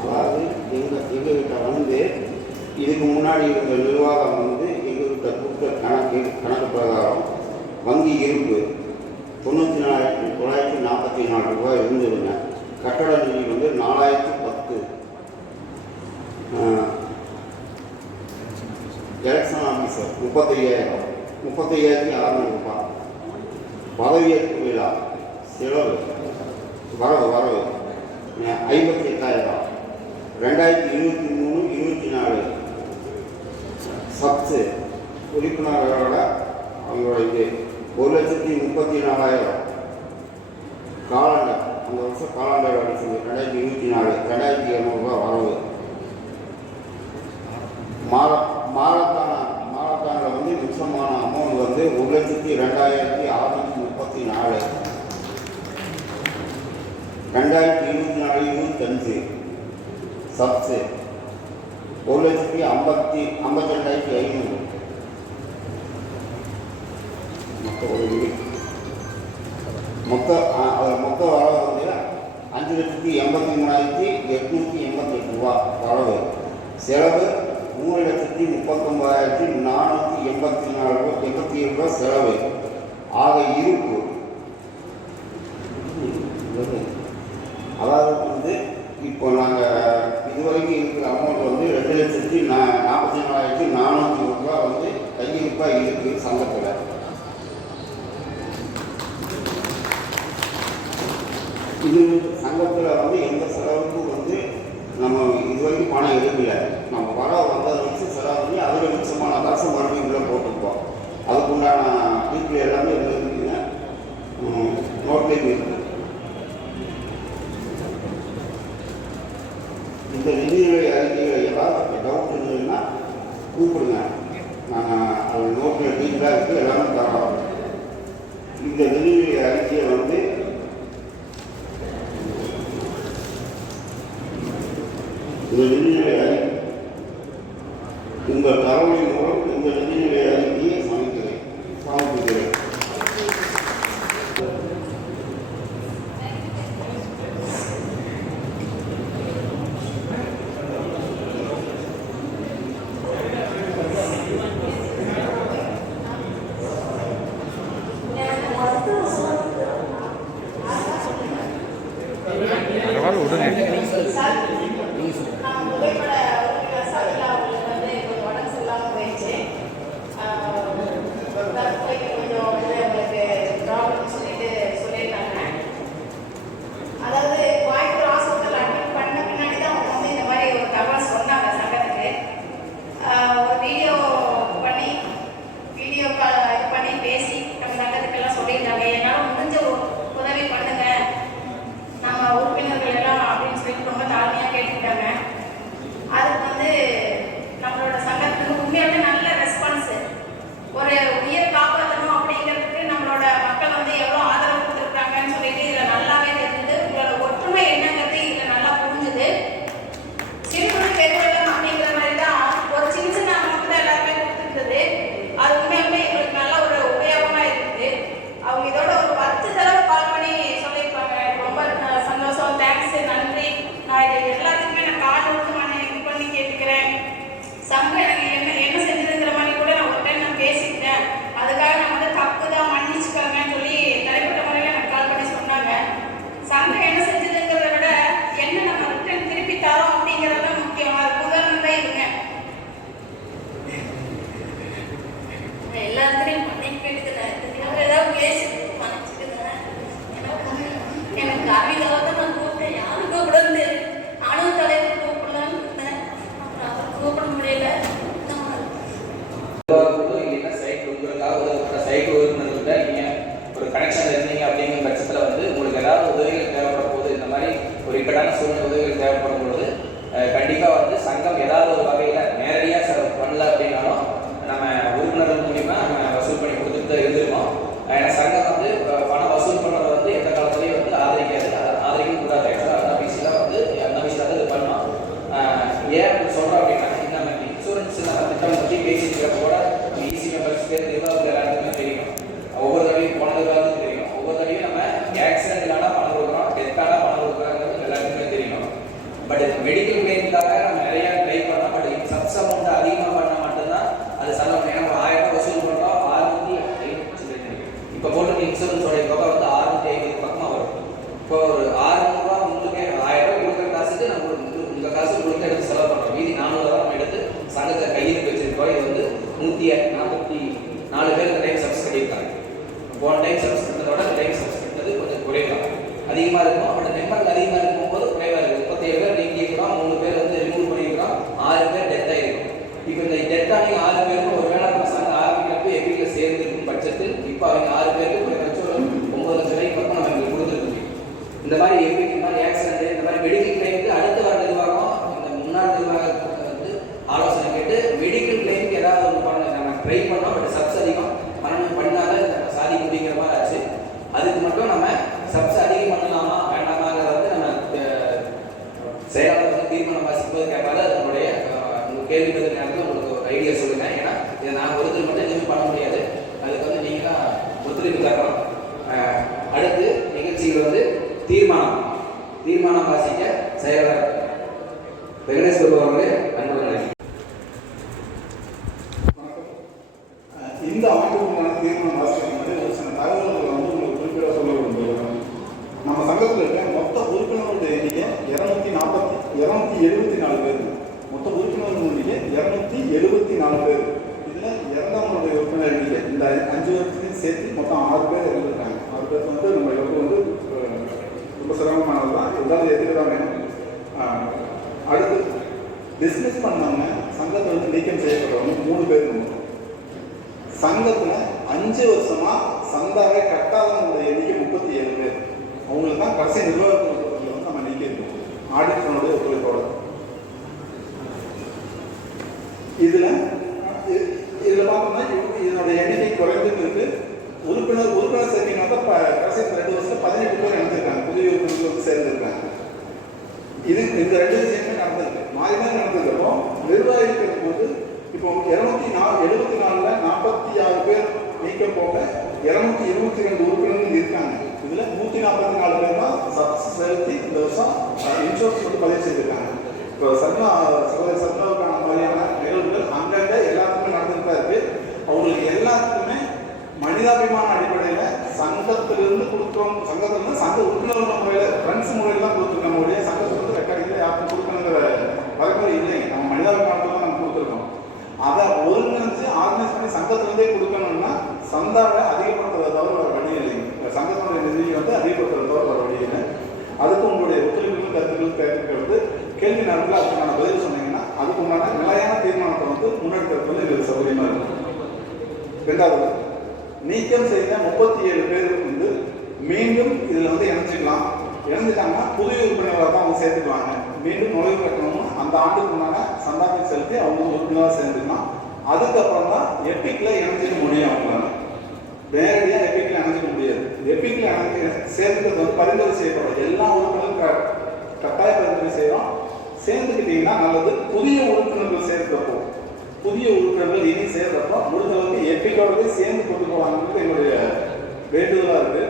அதாவது எங்ககிட்ட வந்து இதுக்கு முன்னாடி இருந்த நிர்வாகம் வந்து எங்ககிட்ட கொடுத்த கணக்கு பிரகாரம் வங்கி இருப்பு 94,944 ரூபாய் இருந்துருங்க. கட்டட நிதி வந்து 4010. எலெக்ஷன் ஆஃபீஸர் 35,600 ரூபாய். பதவியேற்பு விழா செலவு வரவு 58,000. 2023-24 சப்ஸு உறுப்பினர்களோட அவங்களோட இது 1,34,000. காலண்டர் அந்த வருஷம் காலண்டர் அடிச்சது 2024 2,200 ரூபாய் வரவு. மாரத்தானில் வந்து மிச்சமான அமௌண்ட் வந்து 1,02,634. 2024-25 சப்ஸு 1,52,500. மொத்த வரவு வந்து 5,83,888 ரூபா வரவு. செலவு 3,39,487 ரூபா செலவு. ஆக இருப்பு அதாவது வந்து இப்போ நாங்கள் இதுவரைக்கும் இருக்கிற அமௌண்ட் வந்து 2,44,400 ரூபா வந்து கையிருப்பாக இருக்குது சங்கத்தில். இது சங்கத்தில் வந்து எந்த செலவுக்கும் வந்து நம்ம இதுவரைக்கும் பணம் எடுக்கலை. நம்ம வர வந்ததை வச்சு செலவு பண்ணி அதில் மிச்சமான காசு மறுபடியும் போட்டுருப்போம். அதுக்குண்டான வீட்டில் எல்லாமே இருக்குதுங்க, நோட்லேயும் இருக்குது. இந்த நிதிநிலை அறிக்கைகளை ஏதாவது டவுட் இருந்ததுன்னா கூப்பிடுங்க. நாங்கள் அது நோட்டில் டீட்டெயிலாக இருக்குது, எல்லாமே தரோம். இந்த நிதிநிலை அறிக்கையை வந்து உங்கள் தரவின் மூலம் இந்த நிதிநிலை அறிக்கையை சமர்ப்பிக்கிறேன். இப்போ போட்டு இன்சூரன்ஸோடைய தொகை வந்து 650 பக்கமாக வரும். இப்போ ஒரு 600 ரூபா உங்களுக்கு 1000 ரூபா கொடுக்குற காசுக்கு நம்ம உங்கள் காசு கொடுத்து எடுத்து செலவு பண்ணுறோம். மீதி 400 ரூபா நம்ம எடுத்து சங்கத்தை கையில் வச்சிருக்கோம். இது வந்து 144 பேர் இந்த டைம் சப்ஸ் பண்ணியிருக்காங்க. போன டைம் சப்ஸ் பண்ணதோட இந்த டைம் சப்ஸ் பண்ணது கொஞ்சம் குறைவாக அதிகமாக இருக்கும். பட் நம்பர் அதிகமாக இருக்கும்போது குறைவாக இருக்குது. 37 பேர் நீக்கியிருக்கிறோம், 3 பேர் வந்து ரிமூவ் பண்ணியிருக்கிறோம், 6 பேர் டெத் ஆகிருக்கும். இப்போ இந்த டெத் ஆகி 6 பேருக்கும் ஒரு வேளை நம்ம சங்கம் ஆரம்பிக்கிறப்ப எப்பிக்கில் சேர்ந்துருக்கும் பட்சத்தில் இப்போ அவங்க 6 பேருக்கு குறைந்தபட்சம் ஒரு 9 லட்சம் ரூபாய்க்கு பக்கம் நம்ம எங்களுக்கு கொடுத்துருக்கோம். இந்த மாதிரி எப்பிக், இந்த மாதிரி ஆக்சிடென்ட், இந்த மாதிரி மெடிக்கல் கிளைமுக்கு அடுத்து வர நிர்வாகம் இந்த முன்னாள் நிர்வாகத்துக்கு வந்து ஆலோசனை கேட்டு மெடிக்கல் கிளைமுக்கு ஏதாவது ஒன்று பண்ண நம்ம ட்ரை பண்ணோம். பட் சப்ஸ் அதிகம் பண்ணாத நம்ம சாதிக்க முடிங்கிற மாதிரி ஆச்சு. அதுக்கு மட்டும் நம்ம சப்ஸ் அதிகம் பண்ணலாமா வேண்டாமாங்கிறத வந்து நம்ம செயலாளர் வந்து தீர்மானம் வாசிக்கும்போது கேட்பாங்க. அதனுடைய உங்கள் கேள்வி பதில் நேரத்தில் உங்களுக்கு ஒரு ஐடியா சொல்லுங்கள். ஏன்னா இதை நான் ஒருத்தர் மட்டும் எதுவும் பண்ண முடியாது. அதுக்கு வந்து நீங்கள் தான் ஒத்துழைப்பு தரணும். அடுத்து நிகழ்ச்சிகள் வந்து தீர்மானம் வாசிக்க செயலாளர் வெங்கடேஷ் பாபு அவர்களே அன்புடன். இந்த ஆண்டுக்குமான தீர்மானம் வாசிக்கும் ஒரு சில தகவல்களை வந்து உங்களுக்கு குறிப்பிட சொல்ல விரும்புகிறேன். நம்ம சங்கத்தில் இருக்க மொத்த உறுப்பினர்களுடைய எண்ணிக்கை 274 பேர். மொத்த உறுப்பினர்கள் எண்ணிக்கை 274 பேர். இதில் இறந்தவங்களுடைய உறுப்பினர் எண்ணிக்கை இந்த 5 வருஷத்தையும் சேர்த்து மொத்தம் 6 பேர் இறந்துருக்காங்க. 6 பேருக்கு வந்து நம்ம எவ்வளோ வந்து ரொம்ப சிரமமானது தான். எல்லாரும் எதிர்க்க வேணும். அடுத்து பிஸ்னஸ் பண்ணவங்க சங்கத்தை வந்து நீக்கம் செய்யப்படுறவங்க 3 பேர். சங்கத்தில் 5 வருஷமா சந்தாவை கட்டாதவங்களுடைய எண்ணிக்கை 37 பேர். அவங்களுக்கு தான் கடைசி நிர்வாகத்தில் வந்து நம்ம நீக்கிருக்கோம் ஆடிட்டருடைய ஒத்துழைப்போட. இதில் பார்த்தோம்னா இதனுடைய எண்ணிக்கை குறைந்துருக்கு. உறுப்பினர் சேர்க்கை வந்து கடைசி 2 வருஷத்துல 18 பேர் இணைஞ்சிருக்காங்க. புதிய உறுப்பினர்கள் வந்து சேர்ந்துருக்காங்க. இந்த 2 விஷயமே நடந்திருக்கு. மாறி நடந்திருக்கிறப்போ நிர்வாகிகளுக்கு வந்து இப்போ 274ல் 46 பேர் நீக்க போக 222 உறுப்பினர்கள் இருக்காங்க. இதில் 144 பேர் தான் சப்ஸ் செலுத்தி இந்த வருஷம் இன்சூரன்ஸ் வந்து பதிவு செய்திருக்காங்க. இப்போ சர்மாவுக்கான மாதிரியான நிகழ்வுகள் அங்கங்கே எல்லாத்துக்குமே நடந்துட்டு தான் இருக்கு. அவங்களுக்கு எல்லாத்துக்குமே மனிதாபிமான அடிப்படையில் சங்கத்திலிருந்து கொடுக்குறோம். சங்கத்திலிருந்து சங்க உறுப்பினர்கள் முறையில் ஃப்ரெண்ட்ஸ் முறையில் தான் கொடுத்துருக்கோம். நம்மளுடைய சங்கத்திலிருந்து ரெக்கார்டில் யாருக்கும் கொடுக்கணுங்கிற வரைமுறை இல்லைங்க. நம்ம மனிதாபிமானத்தில் தான் நம்ம கொடுத்துருக்கோம். அதை ஒருங்கிணைஞ்சு ஆர்கனைஸ் பண்ணி சங்கத்திலிருந்தே கொடுக்கணும்னா சந்தாவை அதிகப்படுத்துறத தவிர வர வழி இல்லைங்க. சங்கத்தினுடைய நிதியை வந்து அதிகப்படுத்துறத தவிர வர வழி இல்லை. அதுக்கு உங்களுடைய ஒத்துழைப்புகள் கருத்துக்கள் கேட்கறது கேள்வி நேரத்தில் அதுக்கான பதில் சொன்னீங்கன்னா அதுக்கு உண்டான நிலையான தீர்மானத்தை வந்து முன்னெடுக்கிறது வந்து எங்களுக்கு சௌகரியமாக இருக்கும். 2வது, நீக்கம் செய்த 37 பேர் வந்து மீண்டும் இதில் வந்து இணைஞ்சிக்கலாம். இணைஞ்சிட்டாங்கன்னா புதிய உறுப்பினர்களாக தான் அவங்க சேர்த்துக்குவாங்க. மீண்டும் நுழைவு கட்டணமும் அந்த ஆண்டுக்கு முன்னாடி சந்தாவை செலுத்தி அவங்க உறுப்பினராக சேர்ந்துக்கலாம். அதுக்கப்புறம் தான் எப்பிக்கில் இணைஞ்சிக்க முடியும். அவங்களால நேரடியாக எப்பிக்கில் இணைஞ்சிக்க முடியாது. எப்பிக்கில் சேர்ந்துக்கிறது வந்து பரிந்துரை செய்யப்படும். எல்லா உறுப்பினரும் கட்டாய பரிந்துரை செய்கிறோம். சேர்ந்துக்கிட்டீங்கன்னா நல்லது. புதிய உறுப்பினர்கள் சேர்க்கிறப்போ புதிய உறுப்பினர்கள் இனி சேர்றப்போ முடிஞ்சளவுக்கு எப்பிக்கோடவே சேர்ந்து கொண்டு போவாங்கிறது எங்களுடைய வேண்டுதலாக இருக்குது.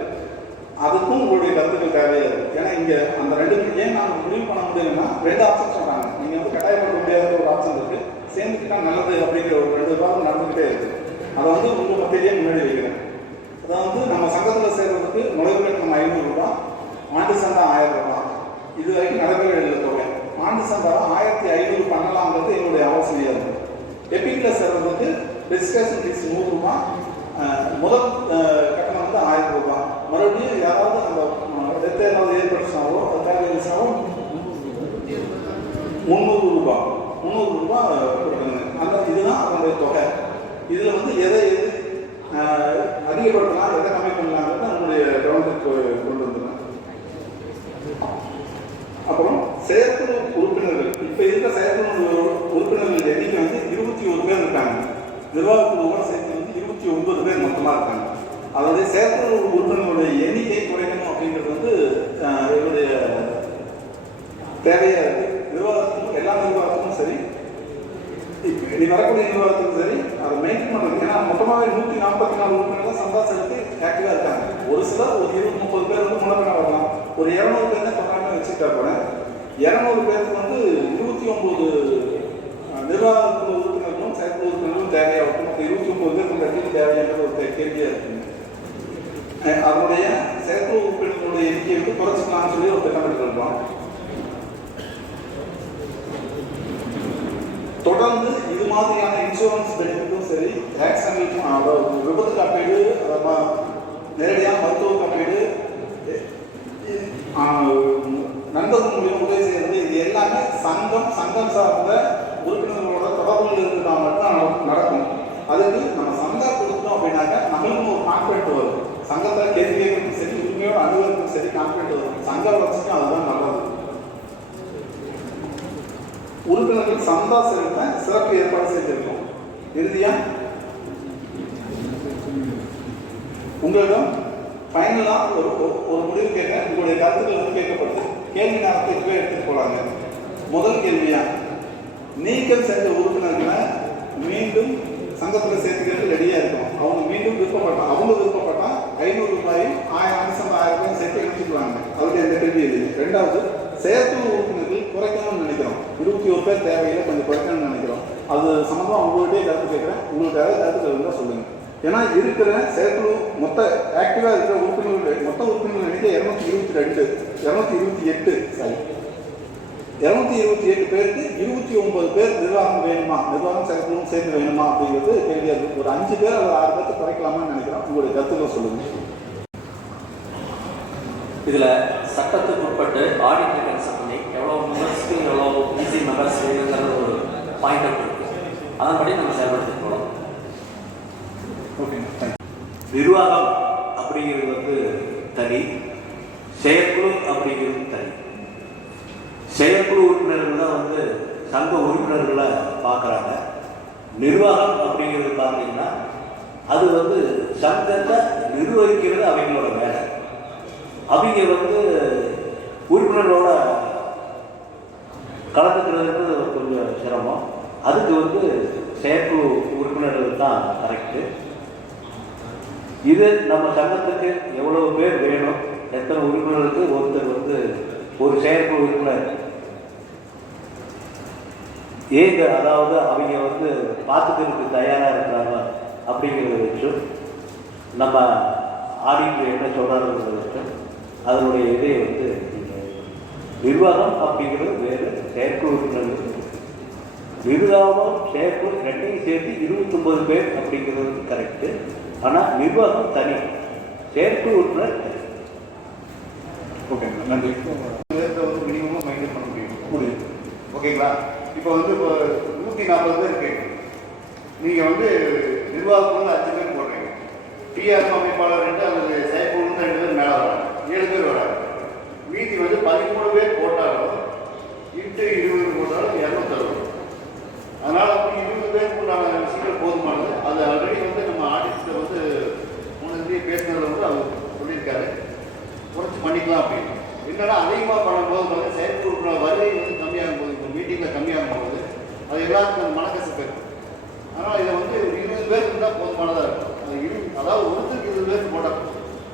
அதுக்கும் உங்களுடைய கருத்துக்கள் தேவையாக இருக்குது. ஏன்னா இங்கே அந்த 2 ஏன் நான் முடிவு பண்ண முடியலன்னா 2 ஆப்ஷன் சொல்கிறாங்க. நீங்கள் வந்து கட்டாயப்படுத்த முடியாத ஒரு ஆப்ஷன் இருக்குது. சேர்ந்துக்கிட்டா நல்லது அப்படிங்கிற ஒரு 2 வாரம் நடந்துக்கிட்டே இருக்குது. அதை வந்து உங்கள் மத்தியிலேயே முன்னாடி வைக்கிறேன். அதை வந்து நம்ம சங்கத்தில் சேர்றதுக்கு நுழைவு கட்டணம் 500 ரூபா, ஆண்டு சந்தா 1000 ரூபா. இது வரைக்கும் நடைமுறையில் தொகை. ஆண்டு சந்தா 1500 பண்ணலாங்கிறது என்னுடைய ஆலோசனையாக இருக்குது. எப்பிக்கில் சேர்றதுக்கு ரெஜிஸ்ட்ரேஷன் ஃபீஸ் 100 ரூபா, முதல் கட்டணம் வந்து 1000 ரூபா. மறுபடியும் யாராவது நம்ம டெத் ஏதாவது ஏற்படுத்தினாவோ தேவையாவோ 300 ரூபா கொடுக்கணுங்க. அந்த இதுதான் அதனுடைய தொகை. இதில் வந்து எதை அதிகப்படுத்தலாம், எதை கம்மி பண்ணலாங்கிறது நம்மளுடைய கவனத்துக்கு கொண்டு வந்துடும். அப்புறம் செயற்குழு உறுப்பினர்கள் இப்போ இருக்கிற செயற்குழு உறுப்பினர்கள் எண்ணிக்கை வந்து 21 பேர் இருக்காங்க. நிர்வாகக்குழுவோட சேர்த்து வந்து 29 பேர் மொத்தமாக இருக்காங்க. அதோடைய செயற்குழு உறுப்பினர்களுடைய எண்ணிக்கை குறைக்கணும் அப்படிங்கிறது வந்து என்னுடைய தேவையாக இருக்குது. நிர்வாகத்துக்கும் எல்லா நிர்வாகத்துக்கும் சரி, இனி வரக்கூடிய நிர்வாகத்துக்கும் சரி அதை மெயின்டைன் பண்ணுறது. ஏன்னா மொத்தமாகவே 144 உறுப்பினர்கள் சந்தா செலுத்தி ஆக்டிவாக இருக்காங்க. ஒரு சிலர் ஒரு 20-30 பேர் வந்து முன்னே வரலாம். ஒரு 200 பேர் தான் சொல்கிறாங்க வச்சுட்டா கூட 200 பேருக்கு வந்து 29 நிர்வாகக்குழு உறுப்பினர்களும் செயற்குழு உறுப்பினர்களும் தேவையாக இருக்கும். 29 பேருக்கு கட்சிக்கு தேவையான ஒரு கேள்வியாக இருக்குங்க. அதனுடைய செயற்குழு உறுப்பினர்களுடைய எண்ணிக்கை வந்து குறைச்சிக்கலாம்னு சொல்லி ஒரு திட்டமிட்டு இருக்கோம். தொடர்ந்து இது மாதிரியான இன்சூரன்ஸ் பெனிஃபிட்டும் சரி, ஆக்சிடென்ட்டும், அதாவது விபத்து காப்பீடு, நேரடியாக மருத்துவ காப்பீடு, நண்பர்கள் மூலியம் உதவி செய்கிறது, இது எல்லாமே சங்கம் சார்ந்த உறுப்பினர்களோட தொடர்புகள் இருக்கிறதா மட்டும் நடக்கும். அதுக்கு நம்ம சந்தா கொடுத்தோம் அப்படின்னாக்க நம்மளுக்கும் ஒரு கான்ஃபிடென்ட் வரும். சங்கத்தில் கேள்வி கேட்கறதுக்கும் சரி, உண்மையோட அனுபவத்துக்கும் சரி கான்ஃபிடென்ட் வரும். சங்க வளர்ச்சிக்கும் அதுதான் நல்லது. உறுப்பினர்கள் சந்தா செலுத்த சிறப்பு ஏற்பாடு செய்திருக்கோம். இறுதியா உங்களிடம் ஃபைனலாக ஒரு முடிவு கேட்க உங்களுடைய கருத்துக்கள் வந்து கேட்கப்படுது. கேள்வி நேரத்தை இப்பவே எடுத்துட்டு போலாங்க. முதல் கேள்வியா, நீக்கம் செஞ்ச உறுப்பினர்களை மீண்டும் சங்கத்தில் சேர்த்துக்கிறது ரெடியாக இருக்கும். அவங்க மீண்டும் விருப்பப்பட்டா 500 ரூபாயும் 1000 ரூபாயும் சேர்த்து இணைச்சிக்குவாங்க. அவருடைய எந்த கேள்வி இது. ரெண்டாவது, செயற்குழு உறுப்பினர்கள் குறைக்கணும்னு நினைக்கிறோம். 21 பேர் தேவையில்லை, கொஞ்சம் குறைக்கணும்னு நினைக்கிறோம். அது சம்பந்தமாக உங்கள்கிட்டயே கருத்து கேட்குறேன். உங்களுக்கு ஏதாவது கருத்துக்கள் இருந்தால் சொல்லுங்கள். ஏன்னா இருக்கிற செயற்குழு மொத்த ஆக்டிவாக இருக்கிற உறுப்பினர்கள் மொத்த உறுப்பினர்கள் எண்ணிக்கை 228 பேருக்கு 29 பேர் நிர்வாகம் வேணுமா, நிர்வாகம் செயற்குழுவும் சேர்ந்து வேணுமா அப்படிங்கிறது கேள்வியாக இருக்குது. ஒரு 5 பேர் அல்லது 6 பேருக்கு குறைக்கலாமான்னு நினைக்கிறோம். உங்களுடைய கருத்துக்களை சொல்லுங்கள். இதில் சட்டத்துக்கு உட்பட்டு ஆடிட் கன்சல்ட் பண்ணி எவ்வளோ மெம்பர்ஸ்க்கு எவ்வளோ ஈஸி மெம்பர்ஸ் வேணுங்கிறது ஒரு பாயிண்ட் அவுட் இருக்குது. அதன்படி நம்ம செயல்படுத்திட்டு போகலாம். நிர்வாகம் அப்படிங்கிறது வந்து தனி, செயற்குழு அப்படிங்கிறது தனி. செயற்குழு உறுப்பினர்கள் தான் வந்து சங்க உறுப்பினர்களை பார்க்குறாங்க. நிர்வாகம் அப்படிங்கிறது பார்த்தீங்கன்னா அது வந்து சங்கத்தை நிர்வகிக்கிறது அவங்களோட வேலை. அவங்க வந்து உறுப்பினர்களோட கலந்துக்கிறதுக்கு கொஞ்சம் சிரமம். அதுக்கு வந்து செயற்குழு உறுப்பினர்கள் தான் கரெக்டு. இது நம்ம சங்கத்துக்கு எவ்வளவு பேர் வேணும், எத்தனை உறுப்பினர்களுக்கு ஒருத்தர் வந்து ஒரு செயற்குழு உறுப்பினர் ஏங்க, அதாவது அவங்க வந்து பார்த்துக்கிறதுக்கு தயாராக இருக்கிறாங்க அப்படிங்கிறத வச்சு நம்ம ஆடிட்டு என்ன சொல்கிறாங்கிறத வச்சு அதனுடைய இதை வந்து நிர்வாகம் அப்படிங்கிறது வேறு, செயற்குழு உறுப்பினர்கள் நிர்வாகம் செயற்குழு ரெண்டையும் சேர்த்து 29 பேர் அப்படிங்கிறது கரெக்டு. ஆனால் நிர்வாகம் தனி, செயற்குழு உறுப்பினர் தனி. ஓகேங்களா, நன்றி. வந்து மினிமமாக மெயின்டைன் பண்ண முடியும். ஓகேங்களா? இப்போ வந்து 140 பேர் கேட்குறீங்க. நீங்கள் வந்து நிர்வாகத்தில் 5 பேர் போடுறீங்க. டிஆர் அமைப்பாளர் 2 அல்லது செயற்குழு 2 பேர் மேலே வராங்க, 7 பேர் வராங்க. மீதி வந்து 13 பேர் போட்டாலும் இன்ட்டு 20 போட்டாலும் 260. அதனால் அப்படி 20 பேருக்கு உண்டான விஷயங்கள் போதுமானது. அது ஆல்ரெடி வந்து நம்ம ஆடிட்டில் வந்து முன்னாடி பேசுனதில் வந்து அவர் சொல்லியிருக்காரு, குறைச்சி பண்ணிக்கலாம் அப்படின்னு. என்னன்னா அதிகமாக பண்ணும்போது வந்து செயற்குழு வருகை வந்து கம்மியாகும் போது, இப்போ மீட்டிங்கில் கம்மியாகும் போது அது எல்லாத்துக்கும் மனக்கசப்பு இருக்கும். ஆனால் இதை வந்து 20 பேருக்கு இருந்தால் போதுமானதாக இருக்கும். அதாவது ஒருத்தருக்கு 20 பேருக்கு போட்டால்,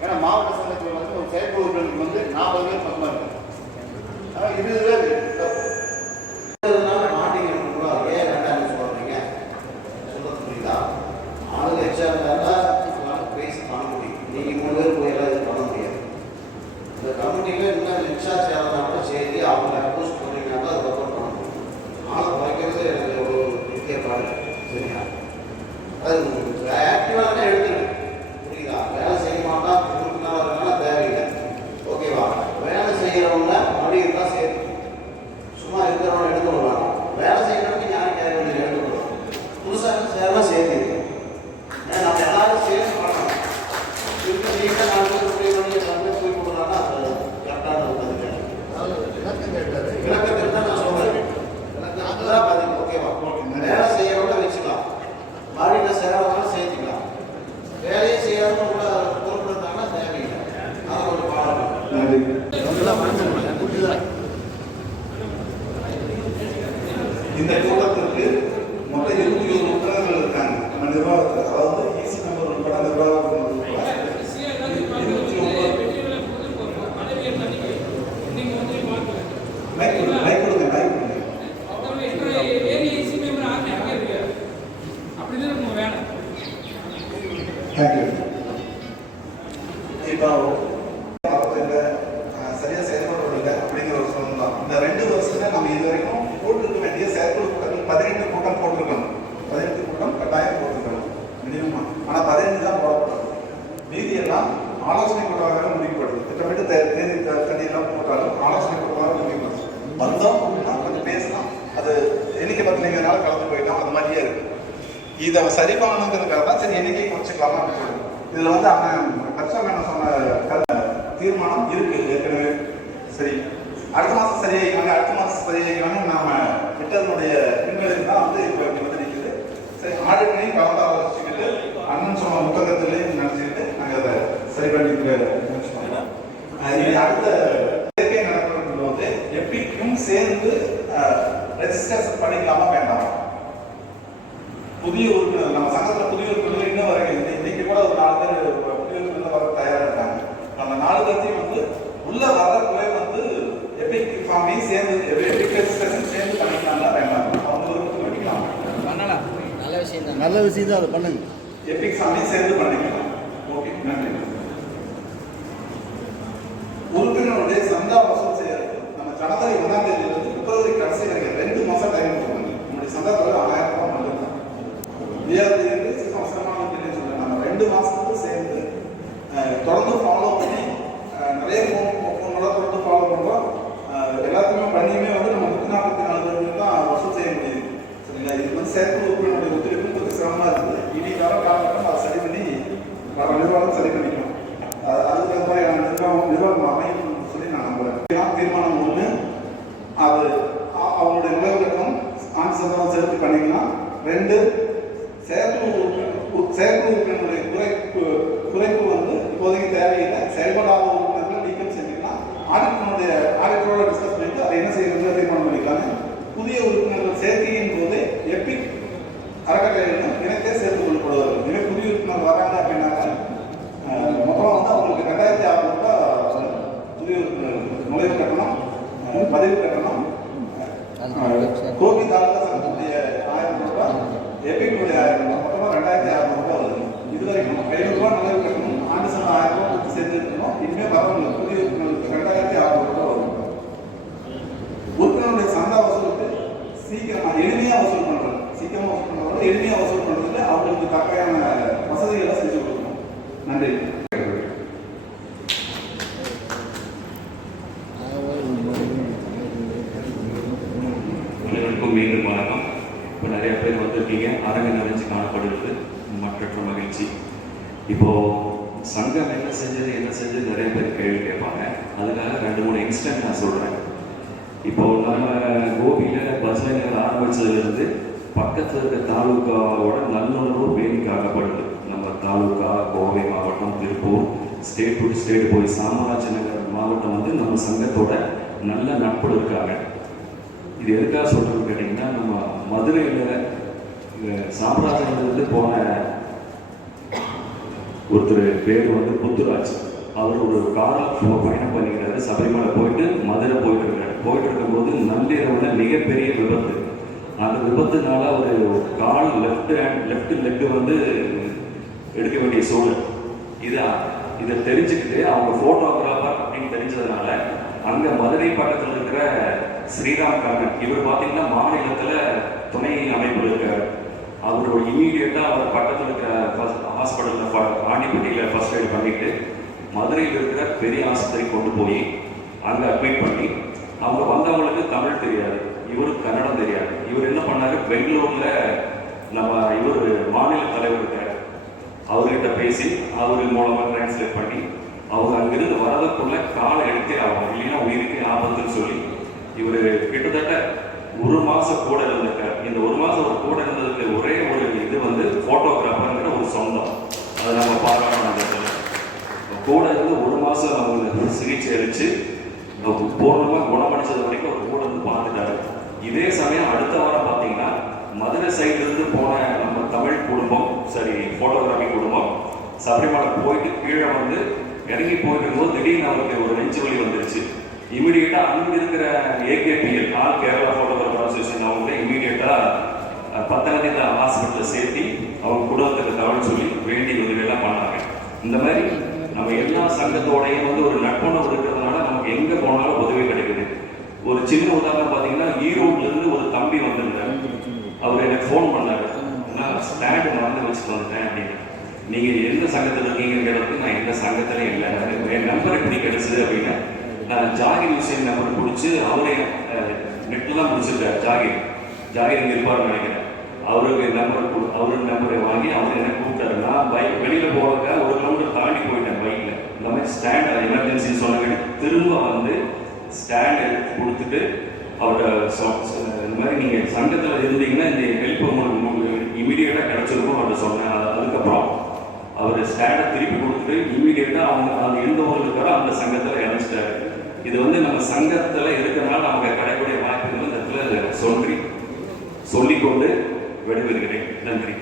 ஏன்னா மாவட்ட சங்கத்தில் வந்து ஒரு செயற்குழு உறுப்பினருக்கு வந்து 40 பேர் பக்கமாக இருக்கும். ஆனால் 20 பேர் இந்த கூட்டத்திற்கு மொத்தம் 21 உறுப்பினர்கள் இருக்காங்க. நம்ம நிர்வாகத்தில், அதாவது ஈசி நம்பர் உட்பட நிர்வாகம் உட்பட 29 குறிப்பாக இல்லை சரியாக செயல்படுறதில்லை அப்படிங்கிற ஒரு சூழ்நிலை தான். இந்த 2 வருஷத்துல நம்ம இது வரைக்கும் போட்டிருக்க வேண்டிய செயற்குழு கூட்டங்கள் 18 கூட்டம் போட்டிருக்கணும். 18 கூட்டம் கட்டாயம் போட்டிருக்கணும் மினிமம். ஆனால் 15 தான் போடப்படும். மீதியெல்லாம் ஆலோசனை கூட்டமாக முடிக்கப்படுது. திட்டமிட்டு தேதி தண்ணியெல்லாம் போட்டாலும் ஆலோசனை கூட்டமாக முடிக்கப்படுது. வந்தோம் அப்படின்னா கொஞ்சம் பேசலாம், அது எண்ணிக்கை பத்திரிங்கிறதுனால கலந்து போயிட்டோம், அது மாதிரியே இருக்கு. இதை சரி பண்ணணுங்கிறதுக்காக தான் சரி எண்ணிக்கை குறைச்சிக்கலாமா அப்படின்னு சொல்லி இதில் வந்து கட்சம் என்ன சொன்ன தீர்மானம் இருக்கு ஏற்கனவே. சரி, அடுத்த மாதம் சரியாகிக்கலாம்னு நாம விட்டதனுடைய பின்விளைவு தான் வந்து இப்போ வந்து நிற்குது. சரி, ஆடிட்டையும் கலந்து ஆலோசிச்சுக்கிட்டு அண்ணன் சொன்ன புத்தகத்திலையும் நினச்சிக்கிட்டு நாங்கள் அதை சரி பண்ணிக்க முயற்சி பண்ணலாம். அடுத்த சேர்க்கை நடக்கிறது வந்து எப்பிக்கும் சேர்ந்து ரெஜிஸ்ட்ரேஷன் பண்ணிக்கலாமா வேண்டாம். புதிய உறுப்பினர் நம்ம சங்கத்தில் புதிய உறுப்பினர் இன்னும் வரைக்கும் இன்னைக்கு கூட ஒரு 4 பேர் புதிய உறுப்பினர் வர தயாராக இருக்காங்க. அந்த 4 பேர்த்தையும் வந்து உள்ள வரக்குள்ளே வந்து எபிக் ஃபார்மையும் சேர்ந்து எபிக் ரெஜிஸ்ட்ரேஷன் சேர்ந்து பண்ணிக்கலாம்னா வேண்டாம், அவங்க விருப்பத்துக்கு பண்ணிக்கலாம். பண்ணலாம், நல்ல விஷயம் தான். நல்ல விஷயம் தான், அதை பண்ணுங்க. எபிக் ஃபார்மையும் சேர்ந்து பண்ணிக்கலாம். ஓகே, நன்றி. உறுப்பினருடைய சந்தா வசூல் செய்யறது நம்ம ஜனவரி 1ஆம் தேதியிலிருந்து பிப்ரவரி கடைசி வரைக்கும் 2 மாதம் டைம் கொடுக்கணும். நம்முடைய சந்தா தொகை 1000 ரூபாய் மட்டும் தான். அவசரமான சொல்றேன். நம்ம 2 மாசத்துக்கு சேர்ந்து தொடர்ந்து ஃபாலோ பண்ணி நிறைய ஃபோன்லாம் தொடர்ந்து ஃபாலோ பண்ணுறோம். எல்லாத்துக்குமே பண்ணியுமே வந்து நம்ம 144 பேருக்கு தான் வசூல் செய்ய முடியுது. சரிங்களா? இது வந்து செயற்குழு உறுப்பினருடைய ஒத்துழைப்பு கொஞ்சம் சிரமமாக இருக்குது. இனி வர காலகட்டம் அதை சரி பண்ணி வர நிர்வாகம் சரி பண்ணிக்கணும். அதுக்கு அந்த மாதிரியான நிர்வாகம் அமையும் சொல்லி நான் நம்புறேன். தீர்மானம் 1, அது அவங்களுடைய நிலவரக்கம் ஆண்டு சந்தம் செலுத்தி பண்ணிக்கலாம். 2, செயற்குழு உறுப்பினருடைய குறைப்பு வந்து இப்போதைக்கு தேவையில்லை. செயல்படாத உறுப்பினர்கள் நீக்கம் செஞ்சுக்கலாம். ஆடிட்டரோட டிஸ்கஸ் பண்ணிட்டு அதை என்ன செய்யறது தீர்மானம் பண்ணிக்கலாம். புதிய உறுப்பினர்கள் சேர்க்கையின் போது எப்பிக் அறக்கட்டளையிலும் இணைத்தே சேர்த்துக் கொள்ளப்படுவார்கள். இதுவே புதிய உறுப்பினர் வராங்க அப்படின்னாக்க மொத்தம் வந்து அவங்களுக்கு 2600 ரூபாய் புதிய நுழைவு கட்டணம், பதிவு கட்டணம், கோபி தாலுகா சங்கத்துடைய 1000 ரூபாய், எபிக்குடைய 1000 ரூபாய், மொத்தமாக 2600 ரூபாய் வருது. இது வரைக்கும் 500 ரூபாய் நுழைவு கட்டணம், ஆண்டு சங்கம் 1000 ரூபாய் கொடுத்து சேர்த்துருக்கணும். இனிமேல் வரவங்களுக்கு புதிய உறுப்பினர்களுக்கு 2600 ரூபாய் வரும். உறுப்பினருடைய சந்தா வசூலுக்கு எளிமையாக வசூல் பண்ணுறது, சீக்கிரமாக வசூல் பண்ணுறதோட எளிமையாக வசூல் பண்ணுறதுல அவங்களுக்கு தக்கையான வசதிகளை செஞ்சு கொடுக்கணும். நன்றி. அனைவருக்கும் மீண்டும் வணக்கம். இப்போ நிறைய பேர் வந்திருக்கீங்க, அரங்கு நிறைஞ்சு காணப்படுவது மற்றற்ற மகிழ்ச்சி. இப்போது சங்கம் என்ன செஞ்சது நிறைய பேர் கேள்வி கேட்பாங்க. அதுக்காக 2-3 இன்ஸ்டன்ட் நான் சொல்கிறேன். இப்போது நம்ம கோபியில் பஸ்லைனர் ஆரம்பித்ததுலேருந்து பக்கத்தில் இருக்க தாலுக்காவோட நல்லுணர்வு பேணி காக்கப்படுது. நம்ம தாலுக்கா, கோவை மாவட்டம், திருப்பூர், ஸ்டேட் டு ஸ்டேட் போய் சாமராஜநகர் மாவட்டம் வந்து நம்ம சங்கத்தோட நல்ல நட்பு இருக்காங்க. இது எதுக்காக சொல்கிறோம்னு கேட்டிங்கன்னா, நம்ம மதுரையில் சாமராஜநகர்லேருந்து போன ஒருத்தர் பேர் வந்து புத்துராஜ். அவர் ஒரு காரில் பயணம் பண்ணிக்கிறாரு. சபரிமலை போயிட்டு மதுரை போயிட்டு இருக்கும்போது நள்ளிரவில் மிகப்பெரிய விபத்து. அந்த விபத்துனால ஒரு கால் லெஃப்ட் லெக்கு வந்து எடுக்க வேண்டிய சூழல். இதை தெரிஞ்சுக்கிட்டு அவங்க ஃபோட்டோகிராஃபர் அப்படின்னு தெரிஞ்சதுனால அங்கே மதுரை பக்கத்தில் இருக்கிற ஸ்ரீராம் கண்ணன், இவர் பார்த்தீங்கன்னா மாநிலத்தில் துணை அமைப்பில் இருக்கார். அவரோட இமீடியட்டாக அவர் பக்கத்தில் இருக்கிற ஹாஸ்பிட்டலில் ஆண்டிப்பட்டியில் ஃபர்ஸ்ட் எய்ட் பண்ணிட்டு மதுரையில் இருக்கிற பெரிய ஆஸ்பத்திரி கொண்டு போய் அங்கே அட்மிட் பண்ணி, அவங்க வந்தவங்களுக்கு தமிழ் தெரியாது, இவருக்கு கன்னடம் தெரியாது. இவர் என்ன பண்ணாரு, பெங்களூரில் நம்ம இவர் மாநில தலைவர் இருக்கார், அவர்கிட்ட பேசி அவர் மூலமாக டிரான்ஸ்லேட் பண்ணி அவங்க அங்கிருந்து வரதுக்குள்ள காலை எடுத்தே ஆகும், இல்லைன்னா உயிருக்கு ஆபத்துன்னு சொல்லி இவர் கிட்டத்தட்ட 1 மாதம் கூட இருந்திருக்கார். இந்த 1 மாதம் ஒரு கூட இருந்ததுக்கு ஒரே ஒரு இது வந்து ஃபோட்டோகிராஃபருங்கிற ஒரு சொந்தம். அதை நம்ம பாராட்டணும். கூட இருந்து 1 மாதம் அவங்க சிகிச்சை அளித்து பூர்ணமாக குணமடைச்சது வரைக்கும் அவர் கூட இருந்து பார்த்துட்டாரு. இதே சமயம் அடுத்த வாரம் பார்த்தீங்கன்னா மதுரை சைட்லேருந்து போன நம்ம தமிழ் குடும்பம், சரி ஃபோட்டோகிராஃபி குடும்பம், சபரிமலை போயிட்டு கீழே வந்து இறங்கி போயிட்டு இருக்கும்போது திடீர்னு அவருக்கு ஒரு நெஞ்சு வலி வந்துருச்சு. இமீடியட்டாக அங்கே இருக்கிற AKPL, all Kerala photographer association, அவங்க இமீடியட்டாக பத்தனதில்லா ஹாஸ்பிட்டலில் சேர்த்தி அவங்க குடும்பத்துக்கு தகவல் சொல்லி வேண்டிய உதவியெல்லாம் பண்ணாங்க. இந்த மாதிரி நம்ம எல்லா சங்கத்தோடையும் வந்து ஒரு நட்புணர்வு இருக்கிறதுனால நமக்கு எங்கே போனாலும் உதவி கிடைக்குது. ஒரு சின்ன உதாரணம் பார்த்தீங்கன்னா, ஈரோட்லேருந்து ஒரு தம்பி வந்திருந்தார். அவர் எனக்கு ஃபோன் பண்ணார், நான் ஸ்டாண்டு மறந்து வச்சுட்டு வந்துட்டேன் அப்படின்னு. நீங்கள் எந்த சங்கத்தில் இருக்கீங்கன்னு கேட்டதுக்கு நான் எந்த சங்கத்திலையும் இல்லை, என் நம்பர் எப்படி கிடைச்சது அப்படின்னா, நான் ஜாகிர் ஹுசேன் நம்பர் பிடிச்சி அவரே நெட்டில் தான் பிடிச்சிருக்காரு. ஜாகிர் இருப்பார்னு நினைக்கிறேன். அவருக்கு நம்பரை வாங்கி அவர் என்ன கூப்பிட்டாரு. நான் பைக் வெளியில் போகிறதுக்காக 1 கிலோமீட்டர் தாண்டி போயிட்டேன் பைக்கில். இந்த மாதிரி ஸ்டாண்ட் எமர்ஜென்சின்னு சொன்னாங்க. திரும்ப வந்து ஸ்டாண்ட் எடுத்து கொடுத்துட்டு அவரோட இந்த மாதிரி நீங்கள் சங்கத்தில் இருந்தீங்கன்னா இந்த ஹெல்ப் உங்களுக்கு இமீடியட்டாக கிடச்சிருக்கும் அவர்கிட்ட சொன்னேன். அதுக்கப்புறம் அவர் ஸ்டாண்டை திருப்பி கொடுத்துட்டு இமீடியட்டாக அவங்க எந்த ஊரில் இருக்காரோ அந்த சங்கத்தில் இணைச்சிட்டாரு. இது வந்து நம்ம சங்கத்தில் இருக்கிறனால நமக்கு கிடைக்கக்கூடிய வாய்ப்புகள் இந்த இடத்துல சொல்லிக்கொண்டு விடைபெறுகிறேன். நன்றி.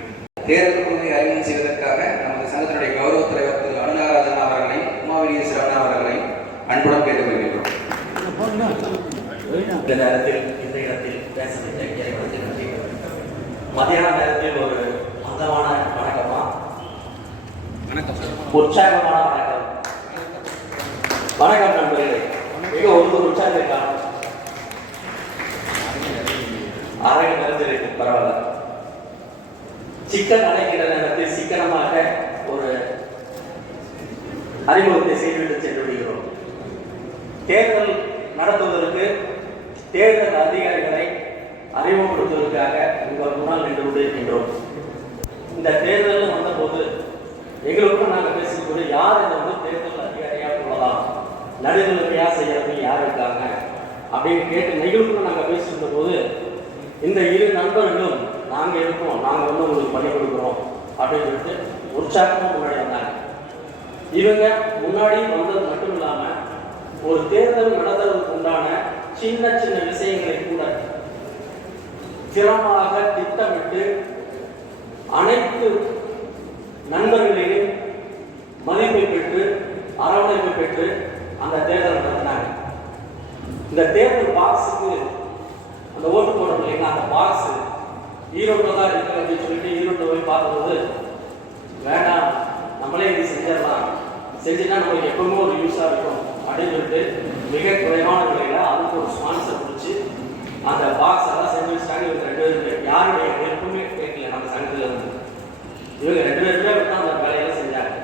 தேர்தல் கொள்கையை அறிமுகம் செய்வதற்காக நமது சங்கத்தினுடைய கௌரவ தலைவர் திரு அருணாராதன் அவர்களை, உமாவிலிய சிரவணா அவர்களை அன்புடன் கேட்டுக்கொள்கிறோம். இந்த நேரத்தில் இந்த இடத்தில் பேச வைத்த நன்றி. மதியான நேரத்தில் ஒரு மந்தமான வணக்கமா, உற்சாகமான வணக்கம். வணக்கம் நண்பர்களே. மிக ஒரு உற்சாகம் காணும். அரை நேரத்தில் பரவாயில்ல. சிக்கன் அடைக்கிற நேரத்தில் சிக்கனமாக ஒரு அறிமுகத்தை செய்துவிட்டு சென்று விடுகிறோம். தேர்தல் நடத்துவதற்கு தேர்தல் அதிகாரிகளை அறிமுகப்படுத்துவதற்காக உங்கள் முன்னால் நின்று கொண்டிருக்கின்றோம். இந்த தேர்தல் வந்தபோது எங்களுக்கும் நாங்கள் பேசும்போது யார் இதை வந்து தேர்தல் அதிகாரியாக கொள்ளலாம், நடுநிலைமையாக செய்யறதுக்கு யார் இருக்காங்க அப்படின்னு கேட்டு எங்களுக்கும் நாங்கள் பேசியிருந்த போது இந்த 2 நண்பர்களும் நாங்கள் இருக்கோம், நாங்கள் வந்து உங்களுக்கு பண்ணி கொடுக்குறோம் அப்படின்னு சொல்லிட்டு உற்சாகமாக முன்னாடி வந்தாங்க. இவங்க முன்னாடி வந்தது மட்டும் இல்லாமல் ஒரு தேர்தல் நடத்துவதற்கு உண்டான சின்ன சின்ன விஷயங்களை கூட திறமாக திட்டமிட்டு அனைத்து நண்பர்களையும் மதிப்பை பெற்று அரவணைப்பை பெற்று அந்த தேர்தல் நடத்தினாங்க. இந்த தேர்தல் பாக்ஸுக்கு அந்த ஓட்டு போடுறோம் இல்லைங்களா, அந்த பாக்ஸ் ஈரோட்டில் தான் இருக்கு அப்படின்னு சொல்லிட்டு ஈரோட்டில் போய் பார்க்கும்போது வேண்டாம், நம்மளே இது செஞ்சிடலாம், செஞ்சுன்னா நம்மளுக்கு எப்பவுமே ஒரு யூஸாக இருக்கும் அப்படின்னு சொல்லிட்டு மிக குறைவான விலையில் அதுக்கு ஒரு ஸ்பான்சர் பிடிச்சி அந்த பாக்ஸ் எல்லாம் செஞ்சு வச்சுட்டாங்க. இவங்க 2 பேருமே யாருடைய எப்பவுமே கேட்கல. நம்ம சங்கத்தில் இருந்து இவங்க 2 பேருமே விட்டு அந்த வேலையெல்லாம் செஞ்சாங்க.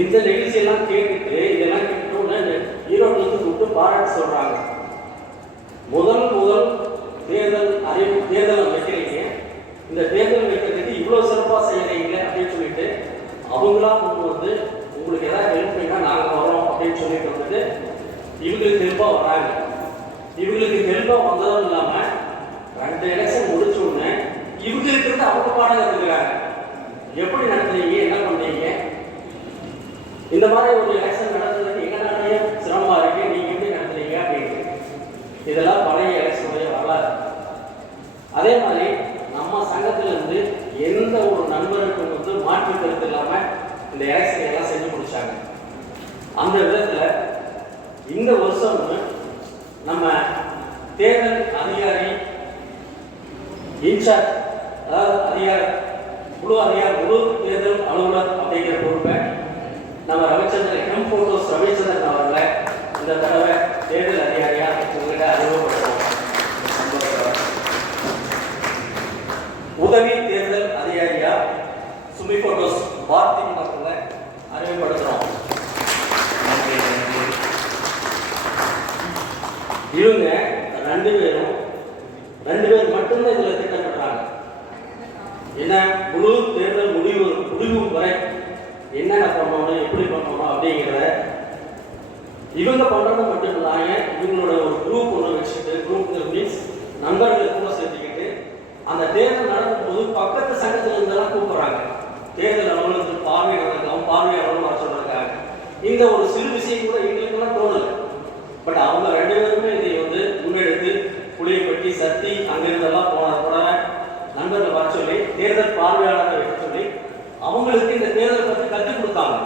இந்த நிகழ்ச்சியெல்லாம் கேட்டுட்டு இதெல்லாம் கேட்டுட்டோன்னு ஈரோட்டிலேருந்து கூப்பிட்டு பாராட்டு சொல்கிறாங்க. முதல் தேர்தல் வைக்கிறீங்க, இந்த தேர்தல் வைக்கிறதுக்கு இவ்வளோ சிறப்பாக செய்யறீங்க அப்படின்னு சொல்லிட்டு அவங்களா முன் வந்து உங்களுக்கு ஏதாவது ஹெல்ப் பண்ணா நாங்கள் வரோம் அப்படின்னு சொல்லிட்டு வந்துட்டு இவங்களுக்கு ஹெல்ப்பாக வராங்க. இவங்களுக்கு ஹெல்ப்பாக வந்ததும் இல்லாமல் 2 எலெக்ஷன் முடிச்ச உடனே இவங்களுக்கு இருந்து அவங்க பாடம் கற்றுக்கிறாங்க. எப்படி நடத்துறீங்க, என்ன பண்ணுறீங்க, இந்த மாதிரி ஒரு எலெக்ஷன் நடத்துறதுக்கு எங்கனாலேயே சிரமமாக இருக்கு, நீங்கள் எப்படி நடத்துறீங்க அப்படின்னு. இதெல்லாம் பழைய எலெக்ஷனுடைய வரலாறு. அதே மாதிரி நம்ம சங்கத்திலிருந்து எந்த ஒரு நண்பருக்கும் வந்து மாற்று கருத்து இல்லாமல் இந்த எலெக்ஷன் எல்லாம் செஞ்சு முடிச்சாங்க. அந்த விதத்தில் இந்த வருஷம் நம்ம தேர்தல் அதிகாரி இன்சார்ஜ், அதாவது முழு தேர்தல் அலுவலர் அப்படிங்கிற பொறுப்பை நம்ம ரவிச்சந்திரன் போட்டோஸ் ரவிச்சந்திரன் அவர்களை இந்த தடவை தேர்தல் அதிகாரியாக உங்கள்கிட்ட அறிமுகப்படுத்துவோம். உதவி தேர்தல் அதிகாரியா சுமி போட்டோஸ் பார்த்திபன் அவர்களை அறிமுகப்படுத்துறோம். இவங்க 2 பேர் மட்டும்தான் இதில் திட்டமிடுறாங்க. என்ன முழு தேர்தல் முடிவு வரை என்னென்ன பண்ணணும், எப்படி பண்ணணும் அப்படிங்கிறத இவங்க பண்ணுறது மட்டும் இல்லாம இவங்களோட ஒரு குரூப் ஒன்று வச்சுட்டு, குரூப் மீன்ஸ் நண்பர்களை கூட சேர்த்துக்கிட்டு அந்த தேர்தல் நடக்கும்போது பக்கத்து சங்கத்தில் இருந்தெல்லாம் கூப்பிடுறாங்க. தேர்தல் அலுவலகத்தில் பார்வையாளர்களும் வர சொல்றாங்க. இந்த ஒரு சிறு விஷயம் கூட எங்களுக்கெல்லாம் தோணலை. பட் அவங்க 2 பேருமே இதை வந்து முன்னெடுத்து புளியப்பட்டி சத்தி அங்கிருந்தெல்லாம் போன நண்பர்கள் வர சொல்லி தேர்தல் பார்வையாளர்கள் வைக்க சொல்லி அவங்களுக்கு இந்த தேர்தல் பற்றி கற்றுக் கொடுத்தாங்க.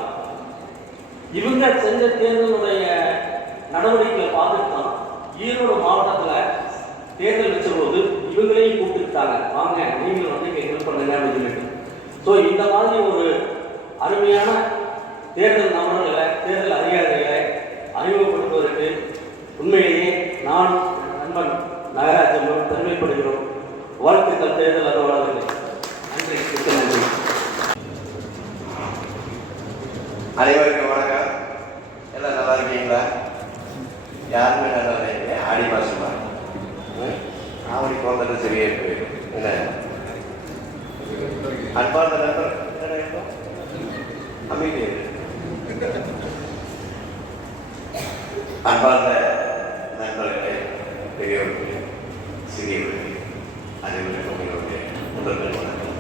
இவங்க செஞ்ச தேர்தலுடைய நடவடிக்கைகளை பார்த்துட்டு தான் ஈரோடு மாவட்டத்தில் தேர்தல் வச்சபோது இவங்களையும் கூப்பிட்டுட்டாங்க, வாங்க நீங்களும் வந்து ஹெல்ப் பண்ணுங்க அப்படின்னு சொல்லிட்டு. ஸோ இந்த மாதிரி ஒரு அருமையான தேர்தல் நபர்களை தேர்தல் அதிகாரிகளை அறிமுகப்படுத்துவதற்கு உண்மையிலேயே நான் நண்பன் நகராட்சி மூலம் பெருமைப்படுகிறோம். வாழ்த்துக்கள் தேர்தல் அலுவலர்களே. நன்றி, மிக்க நன்றி. அனைவருக்கும் வணக்கம். எல்லாம் நல்லா இருக்கீங்களா? யாருமே நல்லா இருக்கீங்க? ஆடி மாசமா ஆவணி போகிறது சரியா போயிடும். என்ன அன்பார்ந்த நண்பர் அமைதி அன்பார்ந்த நண்பர்களே, பெரியவர்களே, சிறியவர்களே, அனைவருக்கும் உங்களுடைய முதல்வர் வணக்கம்.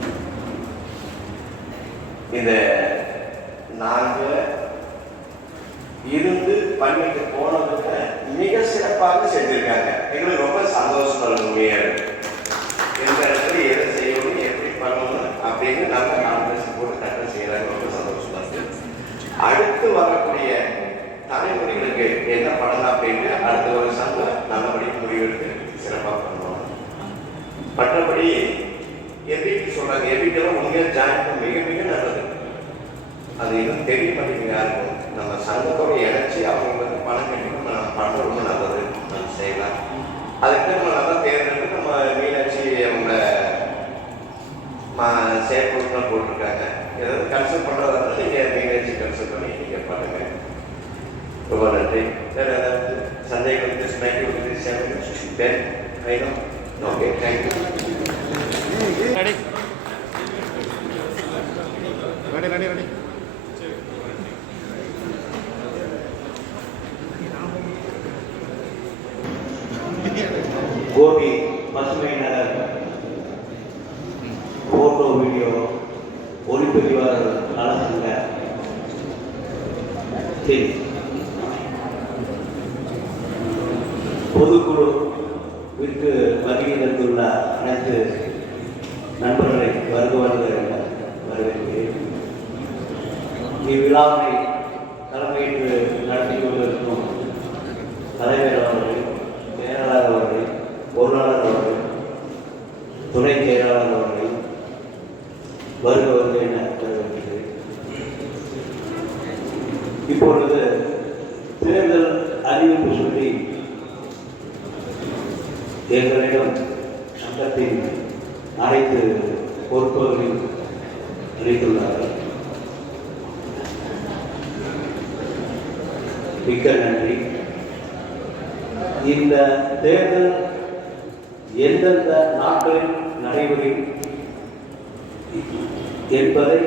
இந்த நாங்கள் இருந்து பண்ணிட்டு போனதுக்கு மிக சிறப்பாக செஞ்சிருக்காங்க. எங்களுக்கு ரொம்ப சந்தோஷம் உண்மையாக எந்த இடத்துல எதை செய்யணும், எப்படி பண்ணணும் அப்படின்னு நம்ம கான்ஃபரன்ஸ் போட்டு கட்ட செய்யறாங்க. ரொம்ப சந்தோஷமா இருக்கு. அடுத்து வரக்கூடிய தலைமுறைகளுக்கு என்ன பண்ணலாம் அப்படின்னு அடுத்த ஒரு சங்கம் நல்லபடி முடிவெடுத்து சிறப்பாக பண்ணுவோம். மற்றபடி எபிக்கு சொல்றாங்க, எபிக்கெல்லாம் உண்மையாக ஜாயின் மிக மிக நல்லது. அது இன்னும் தெரிய மாட்டேங்குது யாருக்கும். நம்ம சங்கத்தோட இணைச்சி அவங்களுக்கு பணம் கட்டிக்கணும், நம்ம பண்ண ரொம்ப நல்லது, நம்ம செய்யலாம். அதுக்கு நம்ம நல்லா தேர்ந்தெடுத்து நம்ம மீனாட்சி அவங்க செயற்குழுக்கள் போட்டிருக்காங்க. ஏதாவது கன்சல்ட் பண்ணுறதா இருந்தாலும் நீங்கள் மீனாட்சி கன்சல்ட் பண்ணி நீங்கள் பண்ணுங்க. ரொம்ப நன்றி. வேறு ஏதாவது சந்தேகம் ஓகே, தேங்க்யூ. கோபி பசுமை நகர் போட்டோ வீடியோ ஒளிப்பதிவாளர் நலசங்க பொதுக்குழுவிற்கு வருகை தந்துள்ள அனைத்து நண்பர்களை வரவேற்கிறேன். இவ்விழாவை தலைமையேற்று நடத்தி கொண்டிருக்கும் தலைவர் அவர்கள், செயலாளர் அவர்கள், பொருளாளர் அவர்கள், துணை செயலாளர் அவர்கள் வருவது என வரவேற்கிறேன். இப்பொழுது தேர்தல் அறிவிப்பு சொல்லி எங்களிடம் சங்கத்தின் அனைத்து பொறுப்புகளையும் அளித்துள்ளார்கள். மிக்க நன்றி. இந்த தேர்தல் எந்தெந்த நாட்களில் நடைபெறும் என்பதை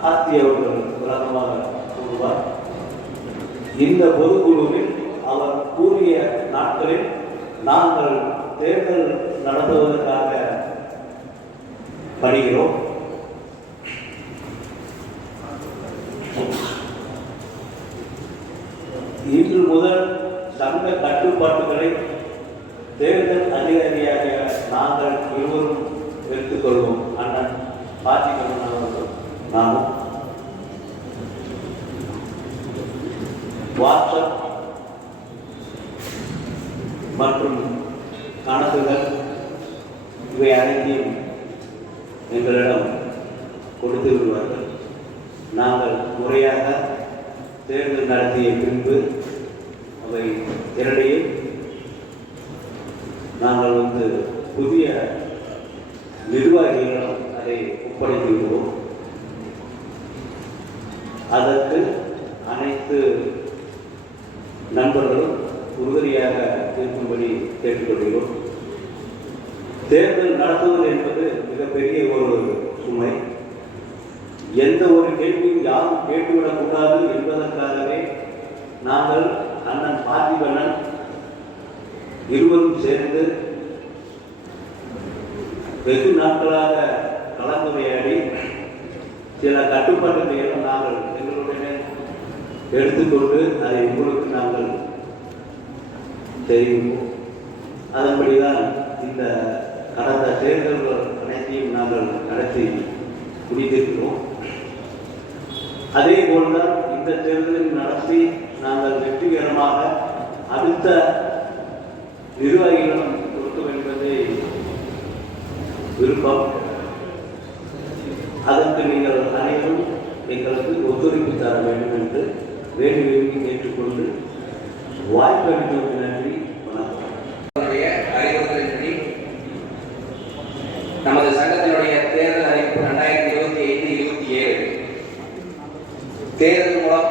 கார்த்தி அவர்கள் விளக்கமாக கூறுவார். இந்த பொதுக்குழுவில் அவர் கூறிய நாட்களில் நாங்கள் தேர்தல் நடத்துவதற்காக பணிகிறோம். இன்று முதல் சங்க கட்டுப்பாட்டுகளை தேர்தல் அதிகாரியாக நாங்கள் இருவரும் எடுத்துக்கொள்வோம். அண்ணன் பார்த்திபன் அவர்கள் நானும் வாட்ஸ்அப் மற்றும் கணக்குகள் இவை அனைத்தையும் எங்களிடம் கொடுத்து விடுவார்கள். நாங்கள் முறையாக தேர்தல் நடத்திய பின்பு அவை இரண்டையும் நாங்கள் புதிய நிர்வாகிகளிடம் அதை ஒப்படைத்து விடுவோம். அதற்கு அனைத்து நண்பர்களும் உறுதியாக இருக்கும்படி கேட்டுக்கொள்கிறோம். தேர்தல் நடத்துவது என்பது மிகப்பெரிய ஒரு சுமை. எந்த ஒரு கேள்வியும் யாரும் கேட்டுவிடக்கூடாது என்பதற்காகவே நாங்கள் அண்ணன் பார்த்திபன் இருவரும் சேர்ந்து வெகு நாட்களாக கலந்துரையாடி சில கட்டுப்பாடுகளை நாங்கள் எங்களுடைய எடுத்துக்கொண்டு அதை உங்களுக்கு நாங்கள் தெரிவிப்போம். அதன்படிதான் இந்த கடந்த தேர்தல்கள் அனைத்தையும் நாங்கள் நடத்தி முடித்திருக்கிறோம். அதே போல்தான் இந்த தேர்தலில் நடத்தி நாங்கள் வெற்றிகரமாக அடுத்த நிர்வாகிகளிடம் கொடுக்க என்பது விருப்பம். அதற்கு நீங்கள் அனைவரும் எங்களுக்கு ஒத்துழைப்பு தர வேண்டும் என்று வேண்டி வேண்டி கேட்டுக்கொண்டு வாய்ப்பு அளித்ததற்கு நன்றி. வணக்கம். அறிவுறுத்தலின்படி நமது சங்கத்தினுடைய தேர்தல் அறிவிப்பு 2025-27 தேர்தல் மூலம்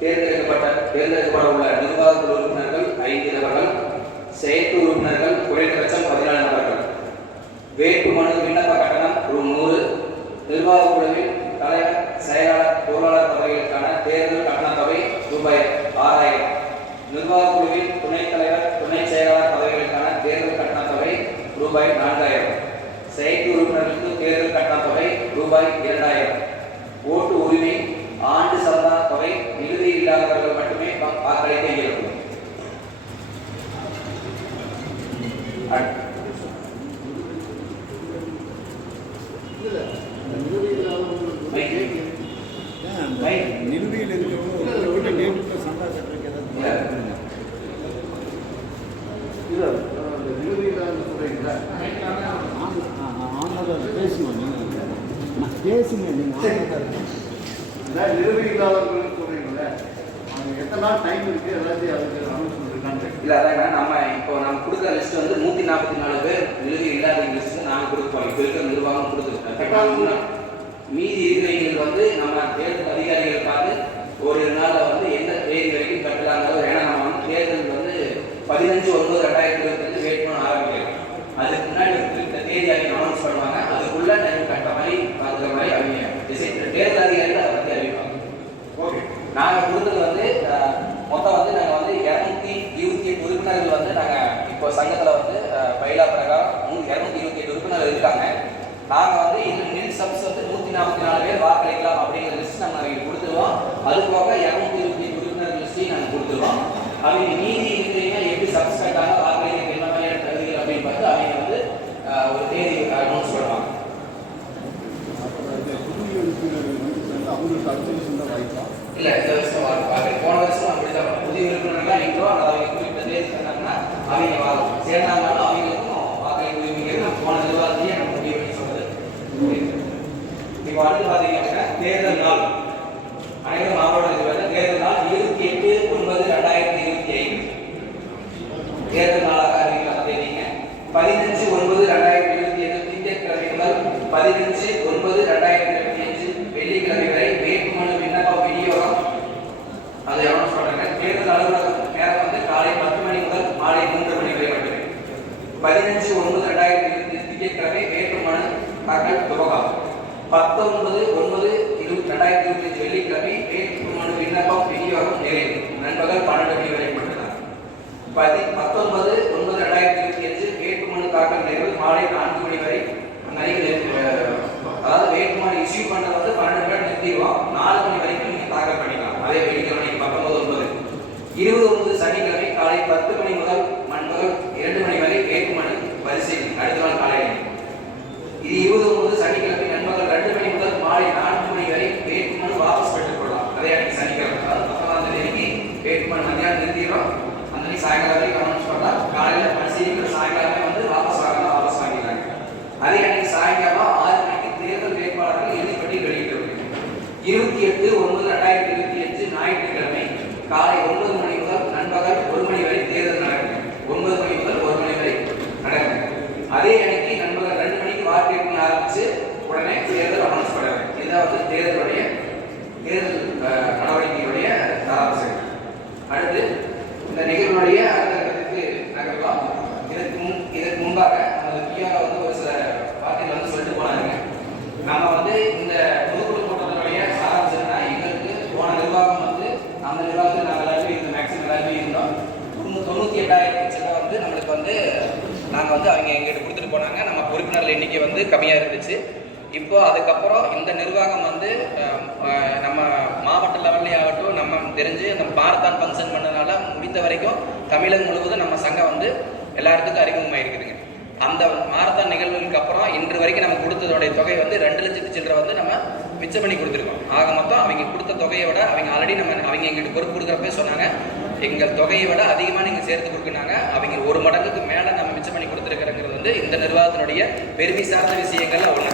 தேர்ந்தெடுக்கப்பட உள்ள நிர்வாக குழு உறுப்பினர்கள் 5 நபர்கள், செயற்குழு உறுப்பினர்கள் குறைந்தபட்சம் 14 நபர்கள். வேட்புமனு விண்ணப்ப கட்டணம் ரூ. 100. நிர்வாக குழுவில் தலைவர், செயலாளர், பொருளாளர் பதவிகளுக்கான தேர்தல் கட்டண தொகை ரூபாய் 6000. நிர்வாக குழுவில் துணைத் தலைவர், துணை செயலாளர் பதவிகளுக்கான தேர்தல் கட்டண தொகை ரூபாய் 4000. செயற்குழு உறுப்பினர்களுக்கு தேர்தல் கட்டண தொகை ரூபாய் 2000. ஓட்டு உரிமை ஆண்டு சந்தா தொகை நிலுவை இல்லாதவர்கள் மட்டுமே வாக்களிக்க இயலும். நிலுவையில் இருக்கிறவங்க சந்தா கட்டுறதுக்கு பேசுங்க. நிலுவை இல்லாதவர்கள் சொல்றீங்கள, எத்தனை நாள் டைம் இருக்கு? ஏதாச்சும் அதுக்கு அனௌன்ஸ்மெண்ட் இருக்கான்னு இல்லை, அதாங்க நம்ம கொடுக்குற லிஸ்ட் வந்து 144 பேர் நிலுவை இல்லாத லிஸ்ட் நாங்கள் கொடுப்போம். இப்போ இருக்கிற நிர்வாகம் கொடுத்துருக்கோம். மீதி இருக்கிறவங்களுக்கு வந்து நம்ம தேர்தல் அதிகாரிகள் பார்த்து ஒரு நாளில் வந்து எந்த தேதி வரைக்கும் கட்டலாங்கிறத. ஏன்னா நம்ம வந்து தேர்தல் வந்து 15/9/2025 வேட்புமனு ஆரம்பிக்கிறோம். அதுக்கு முன்னாடி இந்த தேதி அவங்க அனௌன்ஸ் பண்ணுவாங்க. அதுக்குள்ள நீங்கள் கட்ட மாதிரி பார்க்குற மாதிரி அவங்க தேர்தல் அதிகாரிகள் அதை பற்றி அறிவிப்பாங்க. ஓகே, நாங்கள் கொடுத்தது வந்து மொத்தம் வந்து நாங்கள் வந்து 228 உறுப்பினர்கள் வந்து நாங்கள் இப்போ சங்கத்தில் வந்து பைலா பிரகாரம் 228 உறுப்பினர்கள் இருக்காங்க. நாங்கள் வந்து இந்த நில் சப்ஸ் வந்து 144 பேர் வாக்களிக்கலாம் அப்படிங்கிற லிஸ்ட் நாங்கள் அவங்க கொடுத்துருவோம். அது போக 228 உறுப்பினர்கள் லிஸ்ட்டையும் நாங்கள் கொடுத்துருவோம். அவங்க மீதி இருக்கிறீங்க எப்படி சப்ஸ் கட்டாங்க வாக்களிக்க என்ன மாதிரியான தகுதிகள் அப்படின்னு பார்த்து அவங்க வந்து ஒரு தேதி அனௌன்ஸ் பண்ணுவாங்க. இல்லை, இந்த வருஷம் போன வருஷம் அப்படிதான் புதிய உறுப்பினர்கள்லாம் இருக்கிறோம். அவங்க குறிப்பிட்ட தேதி சொன்னாங்கன்னா அவங்க சேர்ந்தாங்கனாலும் அவங்களுக்கும் வாக்களிக்க உரிமைங்கிறது போன நிர்வாகத்தையே நம்ம முடிவு பண்ணி சொல்றது. இப்போ அடுத்து பார்த்தீங்கன்னா தேர்தல் நாள் அனைவரும் மாவட்ட தேர்தல் நாள் 28/9/2025 தேர்தல் நாளாக அறிவிக்கலாம். தேதிங்க 15/9/2025 திங்கட்கிழமை முதல் 15/9/2025 வெள்ளிக்கிழமை வரை வேட்புமனு விண்ணப்ப விநியோகம் அதை அனௌன்ஸ் பண்றாங்க. தேர்தல் அலுவலகம் நேரம் வந்து காலை 10 மணி முதல் மாலை 3 மணி வரை மட்டுமே. 15/9/2025 திங்கட்கிழமை வேட்புமனு தாக்கல் துவக்கம். 19/9/2025 வெள்ளிக்கிழமை வேட்புமனு விண்ணப்பம் விநியோகம் நிறைவு. நண்பகல் 12 மணி வரை மட்டும்தான். 19/9/2025 வேட்புமனு தாக்கல் நிறைவு மாலை 4 மணி வரை. அதாவது வேட்புமனு இஷ்யூ பண்றது வந்து 12 மணி நிறுத்திடுவோம். 4 மணி வரைக்கும் நீங்க தாக்கல் பண்ணிக்கலாம். அதே வெள்ளிக்கிழமை 19/9. 20/9 சனிக்கிழமை காலை 10 மணி முதல் நண்பகல் 2 மணி வரை வேட்புமனு பரிசீலனை. அடுத்த நாள் காலையில். இது 20/9 சனிக்கிழமை நண்பகல் 2 மணி முதல் மாலை 4 மணி வரை வேட்புமனு வாபஸ் பெற்றுக் கொள்ளலாம். அதே அன்னைக்கு சனிக்கிழமை, அதாவது 19ஆம் தேதிக்கு வேட்புமனு மத்தியானம் நிறுத்திடுறோம். அந்த சாயங்காலம் வரைக்கும் அனௌன்ஸ் பண்ணலாம். காலையில் பரிசீலிக்கிற சாயங்காலமே வந்து வாபஸ் வாங்கிடுறாங்க. அதே அன்னைக்கு சாயங்காலம் 6 மணிக்கு தேர்தல் வேட்பாளர்கள் இறுதிப்பட்டி வெளியிட்டு 28/9/2025 ஞாயிற்றுக்கிழமை காலை 9 மணி முதல் நண்பகல் 1 மணி வரை தேர்தல் நடக்கும். 9 மணி முதல் 1 மணி வரை நடக்கும். அதே அன்னைக்கு நண்பகல் 2 மணிக்கு வாக்கு ஆரம்பிச்சு உடனே தேர்தல் அனௌன்ஸ் பண்ணுறாங்க. இதுதான் வந்து தேர்தல் நடவடிக்கையுடைய சாராம்சம். அடுத்து இந்த நிகழ்வுடைய அடுத்ததுக்கு நகரலாம். இதற்கு முன்பாக நமது பிஆர் வந்து ஒரு சில வார்த்தைகள் வந்து சொல்லிட்டு போனாங்க. நம்ம வந்து இந்த பொதுக்குழு கூட்டத்தினுடைய சாராம்சம்னா எங்களுக்கு போன நிர்வாகம் வந்து அந்த நிர்வாகத்தில் நாங்கள் எல்லாருமே இருந்தோம். மேக்ஸிமம் எல்லாருமே இருந்தோம். 98,000 வந்து நம்மளுக்கு வந்து நாங்கள் வந்து அவங்க எங்கிட்ட கொடுத்துட்டு போனாங்க. நம்ம உறுப்பினர்கள் எண்ணிக்கை வந்து கம்மியாக இருந்துச்சு. இப்போ அதுக்கப்புறம் இந்த நிர்வாகம் வந்து நம்ம மாவட்ட லெவல்லே ஆகட்டும், நம்ம தெரிஞ்சு நம்ம மாரத்தான் ஃபங்க்ஷன் பண்ணதுனால முடிந்த வரைக்கும் தமிழகம் முழுவதும் நம்ம சங்கம் வந்து எல்லாத்துக்கும் அறிமுகமாக இருக்குதுங்க. அந்த மாரத்தான் நிகழ்வுகளுக்கு அப்புறம் இன்று வரைக்கும் நம்ம கொடுத்ததோடைய தொகை வந்து 2 லட்சத்து சில்லரை வந்து நம்ம மிச்சம் பண்ணி கொடுத்துருக்கோம். ஆக மொத்தம் அவங்க கொடுத்த தொகையை விட அவங்க ஆல்ரெடி அவங்க எங்கிட்ட பொறுப்பு கொடுக்குறப்ப சொன்னாங்க, எங்கள் தொகையை விட அதிகமாக நீங்கள் சேர்த்து கொடுக்குனாங்க. அவங்க 1 மடங்குக்கு மேலே நம்ம மிச்சம் பண்ணி கொடுத்துருக்கிறங்கிறது வந்து இந்த நிர்வாகத்தினுடைய பெருமை சார்ந்த விஷயங்கள்ல ஒன்று.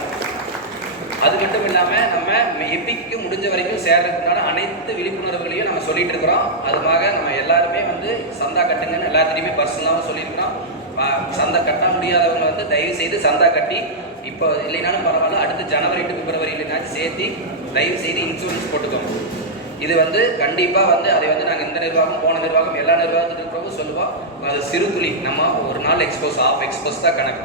அது மட்டும் இல்லாமல் நம்ம எப்பிக்கு முடிஞ்ச வரைக்கும் சேர்றதுனால அனைத்து விழிப்புணர்வுகளையும் நம்ம சொல்லிட்டு இருக்கிறோம். அதுக்காக நம்ம எல்லாருமே வந்து சந்தா கட்டுங்கன்னு எல்லாத்துலேயுமே பர்சனலாகவும் சொல்லியிருக்கிறோம். சந்தா கட்ட முடியாதவங்க வந்து தயவு செய்து சந்தா கட்டி இப்போ இல்லைனாலும் பரவாயில்ல, அடுத்து ஜனவரி டு பிப்ரவரியினாச்சும் சேர்த்து தயவு செய்து இன்சூரன்ஸ் போட்டுக்கோங்க. இது வந்து கண்டிப்பாக வந்து அதை வந்து நாங்கள் இந்த நிர்வாகம் போன நிர்வாகம் எல்லா நிர்வாகத்துக்கு சொல்லுவோம். அது சிறு துளி, நம்ம ஒரு நாள் ஆஃப் எக்ஸ்போஸ் தான் கணக்கு.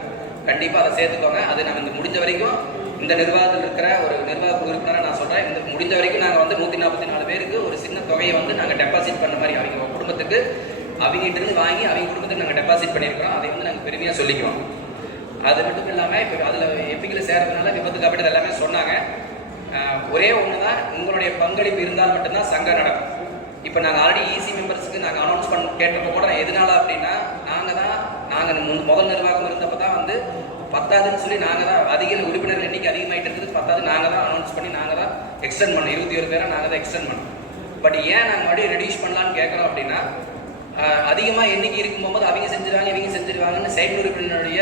கண்டிப்பாக அதை சேர்த்துக்கோங்க. அது நம்ம இந்த முடிஞ்ச வரைக்கும் இந்த நிர்வாகத்தில் இருக்கிற ஒரு நிர்வாக உறுப்பினரை நான் சொல்கிறேன், இந்த முடிஞ்ச வரைக்கும் நாங்கள் வந்து 144 பேருக்கு ஒரு சின்ன தொகையை வந்து நாங்கள் டெபாசிட் பண்ண மாதிரி அவங்க குடும்பத்துக்கு அவங்ககிட்ட வாங்கி அவங்க குடும்பத்துக்கு நாங்கள் டெபாசிட் பண்ணியிருக்கிறோம். அதை வந்து நாங்கள் பெருமையாக சொல்லிக்குவோம். அது மட்டும் இல்லாமல் இப்போ அதில் எப்பிக்கில் சேர்றதுனால விபத்து காப்பீடு எல்லாமே சொன்னாங்க. ஒரே ஒன்று தான், உங்களுடைய பங்களிப்பு இருந்தால் மட்டும்தான் சங்கம் நடக்கும். இப்போ நாங்கள் ஆல்ரெடி ஈசி மெம்பர்ஸுக்கு நாங்கள் அனௌன்ஸ் கேட்டப்போ கூட எதனால அப்படின்னா, நாங்கள் முதல் நிர்வாகம் இருந்தப்போ தான் வந்து பத்தாதுன்னு சொல்லி நாங்கள் தான் அதிக உறுப்பினர்கள் எண்ணிக்கை அதிகமாகிட்டு இருக்குது. பத்தாவது நாங்கள் தான் அனௌன்ஸ் பண்ணி நாங்கள் தான் எக்ஸ்டெண்ட் பண்ணோம். 21 பேரை நாங்கள் தான் எக்ஸ்டெண்ட் பண்ணோம். பட் ஏன் நாங்கள் மறுபடியும் ரெடியூஸ் பண்ணலான்னு கேட்குறோம் அப்படின்னா, அதிகமாக எண்ணிக்கை இருக்கும்போது அவங்க செஞ்சிருவாங்க இவங்க செஞ்சிருவாங்கன்னு செயல் உறுப்பினருடைய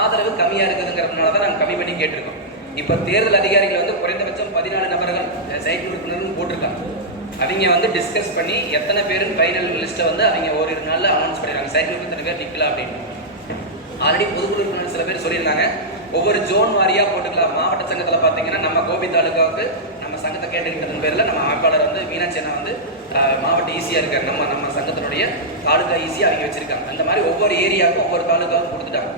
ஆதரவு கம்மியாக இருக்குதுங்கிறதுனால தான் நாங்கள் கம்மி பண்ணி கேட்டிருக்கோம். இப்போ தேர்தல் அதிகாரிகள் வந்து குறைந்தபட்சம் 14 நபர்கள் செயல் உறுப்பினர்னு போட்டிருக்காங்க. அவங்க வந்து டிஸ்கஸ் பண்ணி எத்தனை பேருன்னு ஃபைனல் லிஸ்ட்டை வந்து அவங்க ஒரு நாளில் அனௌன்ஸ் பண்ணிடுறாங்க. செயல் உறுப்பினர் பேர் நிற்கலாம் அப்படின்னு. ஆல்ரெடி பொதுக்குழு உறுப்பினர் சில பேர் சொல்லியிருந்தாங்க, ஒவ்வொரு ஜோன் வாரியாக போட்டுக்கலாம். மாவட்ட சங்கத்தில் பார்த்தீங்கன்னா நம்ம கோபி தாலுக்காவுக்கு நம்ம சங்கத்தை கேட்டுக்கிட்டதன் பேரில் நம்ம அமைப்பாளர் வந்து மீனாட்சி அண்ணா வந்து மாவட்ட ஈஸியாக இருக்கார். நம்ம சங்கத்தினுடைய தாலுக்கா ஈஸியாக அவங்க வச்சுருக்காங்க. அந்த மாதிரி ஒவ்வொரு ஏரியாவுக்கும் ஒவ்வொரு தாலுக்காவுக்கும் கொடுத்துட்டாங்க.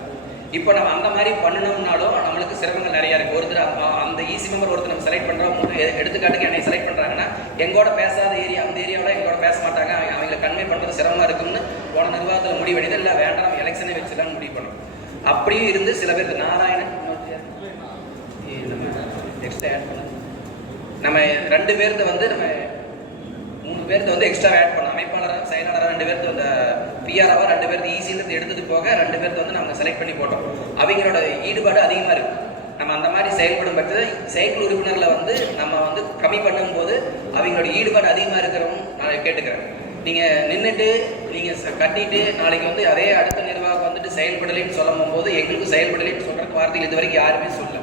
இப்போ நம்ம அந்த மாதிரி பண்ணணும்னாலும் நம்மளுக்கு சிரமங்கள் நிறையா இருக்குது. ஒருத்தர் அந்த ஈசி மெம்பர் ஒருத்தர் நம்ம செலக்ட் பண்ணுறோம். எடுத்துக்காட்டுக்கு என்னை செலக்ட் பண்ணுறாங்கன்னா, எங்கூட பேசாத ஏரியா அந்த ஏரியாவில் எங்கூட பேச மாட்டாங்க, அவங்களை கன்வே பண்ணுறது சிரமமாக இருக்குன்னு போன நிர்வாகத்தில் முடிவு பண்ணிது. இல்லை வேண்டாம் எலெக்ஷனே வச்சுலாம் முடிவு பண்ணணும். அப்படியும் இருந்து சில பேருக்கு நாராயணன் எக்ஸ்ட்ரா ஆட் பண்ண நம்ம 2 பேர்த்த வந்து நம்ம 3 பேர்த்த வந்து எக்ஸ்ட்ரா ஆட் பண்ணோம். அமைப்பாளராக செயலாளராக 2 பேர்த்து அந்த பிஆராக 2 பேர்த்து ஈஸியிலேருந்து எடுத்துட்டு போக 2 பேர்த்து வந்து நம்ம செலக்ட் பண்ணி போட்டோம். அவங்களோட ஈடுபாடு அதிகமாக இருக்குது. நம்ம அந்த மாதிரி செயல்படும் பட்ச செயற்குழு உறுப்பினரில் வந்து நம்ம வந்து கம்மி பண்ணும்போது அவங்களோட ஈடுபாடு அதிகமாக இருக்கிறவங்க நான் கேட்டுக்கிறேன். நீங்கள் நின்றுட்டு நீங்கள் கட்டிட்டு நாளைக்கு வந்து அதே அடுத்த நிர்வாகம் வந்துட்டு செயல்படலைன்னு சொல்லும் போது எங்களுக்கும் செயல்படலைன்னு சொல்கிறக்கு வார்த்தைகள் இது வரைக்கும் யாருமே சொல்லலை.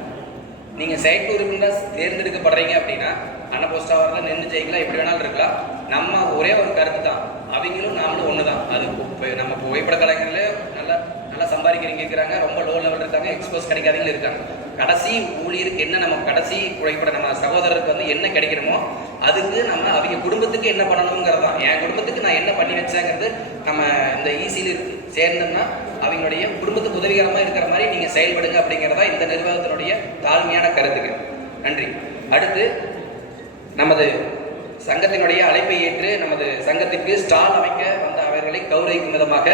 நீங்கள் செயற்குழு உறுப்பினர் தேர்ந்தெடுக்கப்படுறீங்க அப்படின்னா அன்னபோஸ்டாவாக நின்று ஜெயிக்கலாம், எப்படி வேணாலும் இருக்கலாம். நம்ம ஒரே ஒரு கருத்து தான், அவங்களும் நாமளும் ஒன்று தான். அது நம்ம புகைப்பட கலைஞர்களே நல்லா சம்பாதிக்கிறவங்க இருக்கிறாங்க, ரொம்ப லோ லெவல் இருக்காங்க, எக்ஸ்போஸ் கிடைக்காதவங்களும் இருக்காங்க. கடைசி ஊழியருக்கு என்ன நம்ம கடைசி புகைப்பட நம்ம சகோதரருக்கு வந்து என்ன கிடைக்கணுமோ அதுக்கு நம்ம அவங்க குடும்பத்துக்கு என்ன பண்ணணுங்கிறது தான். என் குடும்பத்துக்கு நான் என்ன பண்ணி வச்சேங்கிறது நம்ம இந்த ஈஸியில் சேர்ந்தோம்னா அவங்களுடைய குடும்பத்துக்கு உதவிகரமாக இருக்கிற மாதிரி நீங்கள் செயல்படுங்க அப்படிங்கிறதா இந்த நிர்வாகத்தினுடைய தாழ்மையான கருத்துக்கள். நன்றி. அடுத்து நமது சங்கத்தினுடைய அழைப்பை ஏற்று நமது சங்கத்திற்கு ஸ்டால் அமைக்க வந்த அவர்களை கௌரவிக்கும் விதமாக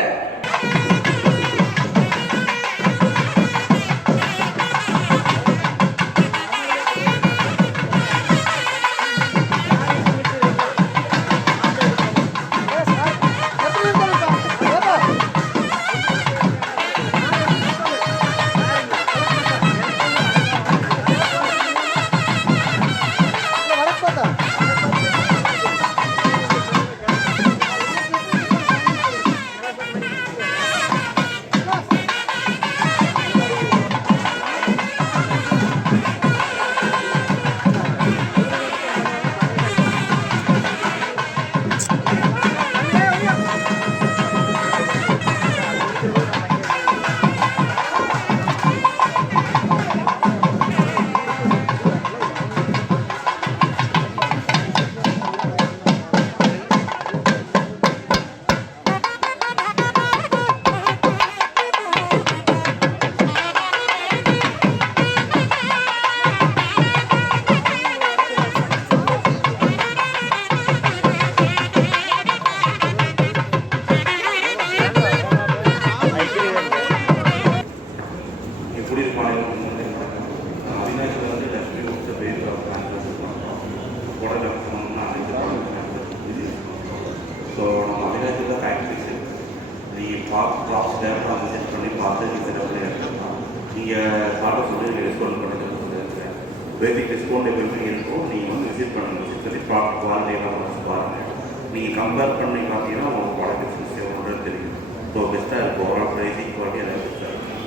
பேசிக் டிஸ்கவுண்ட் எப்படி இருக்கும் நீங்கள் வந்து விசிட் பண்ணுங்கள். விசிட் பண்ணி ப்ராடக்ட் குவாலிட்டியெல்லாம் வந்து பாருங்கள். நீங்கள் கம்பேர் பண்ணி பார்த்தீங்கன்னா உங்களுக்கு ப்ராடக்ட் டிஃப்ரென்ஸ் எவ்வளோ தெரியும். ஸோ பெஸ்ட்டாக இருக்கும். ஓவரால் ப்ரைஸிங் குவாலிட்டி எல்லாம் பெஸ்ட்டாக இருக்கும்.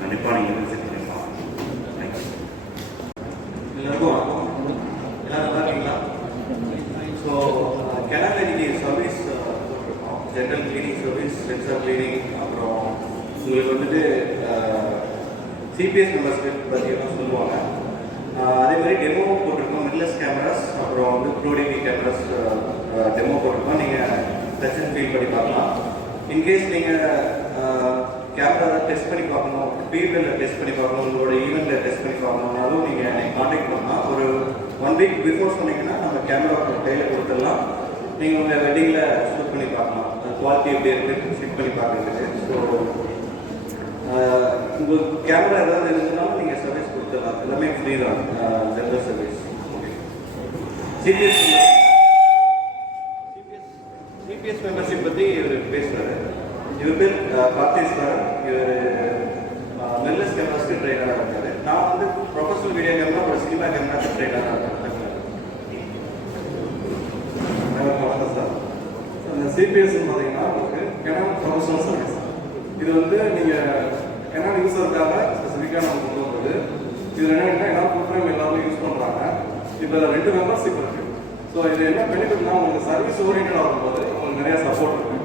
கண்டிப்பாக நீங்கள் விசிட் பண்ணி பாருங்கள். தேங்க்யூ. இன்னைக்கு சர்வீஸ் போட்டிருக்கோம். General cleaning service, sensor cleaning, அப்புறம் உங்களுக்கு வந்துட்டு சிபிஎஸ் மெம்பர்ஸ்க்கு பற்றியெல்லாம் சொல்லுவாங்க. அதே மாதிரி டெமோ போட்டிருக்கோம். மில்லஸ் கேமராஸ், அப்புறம் வந்து ப்ரோடிவி கேமராஸ் டெமோ போட்டிருக்கோம். நீங்கள் டச் அண்ட் ஃபீல் பண்ணி பார்க்கலாம். இன்கேஸ் நீங்கள் கேமரா டெஸ்ட் பண்ணி பார்க்கணும், ஃபீல்டில் டெஸ்ட் பண்ணி பார்க்கணும், உங்களோட ஈவெண்ட்டில் டெஸ்ட் பண்ணி பார்க்கணுன்னாலும் நீங்கள் காண்டாக்ட் பண்ணலாம். ஒரு 1 வீக் பிஃபோர் சொன்னீங்கன்னா நம்ம கேமரா கையில் கொடுத்துடலாம். நீங்கள் உங்கள் வெட்டிங்கில் ஷூட் பண்ணி பார்க்கலாம். குவாலிட்டி எப்படி இருக்குது செக் பண்ணி பார்க்குறதுக்கு. ஸோ உங்கள் கேமரா ஏதாவது இருந்ததுனாலும் நீங்கள் சர்வீஸ் கொடுத்துடலாம். எல்லாமே ஃப்ரீ தான், general service. Okay. CBS membership பற்றி இவர் பேசுகிறார். இவர் பேர் கார்த்தீஸ்வரன். இவர் மில்லஸ் கேமராஸ்க்கு ட்ரைனராக இருக்காரு. நான் வந்து ப்ரொஃபஷனல் வீடியோ கேமரா, ஒரு சினிமா கேமராக்கு ட்ரைனராக இருக்கேன். வணக்கம் சார். அந்த சிபிஎஸ் பார்த்தீங்கன்னா உங்களுக்கு கேனான் ப்ரொஃபஷனல் சர்வீஸ். இது வந்து நீங்கள் கேனான் யூஸருக்காக ஸ்பெசிஃபிக்காக நம்ம கொண்டு வந்தது. இதில் என்னென்னா ஏன்னா ஃபுல் டைம் எல்லாருமே யூஸ் பண்ணுறாங்க. இப்போ இதில் 2 மெம்பர்ஷிப் இருக்குது. ஸோ இது என்ன பெனிஃபிட்னா உங்களுக்கு சர்வீஸ் ஓரியன்டாக ஆகும்போது உங்களுக்கு நிறையா சப்போர்ட் இருக்குது.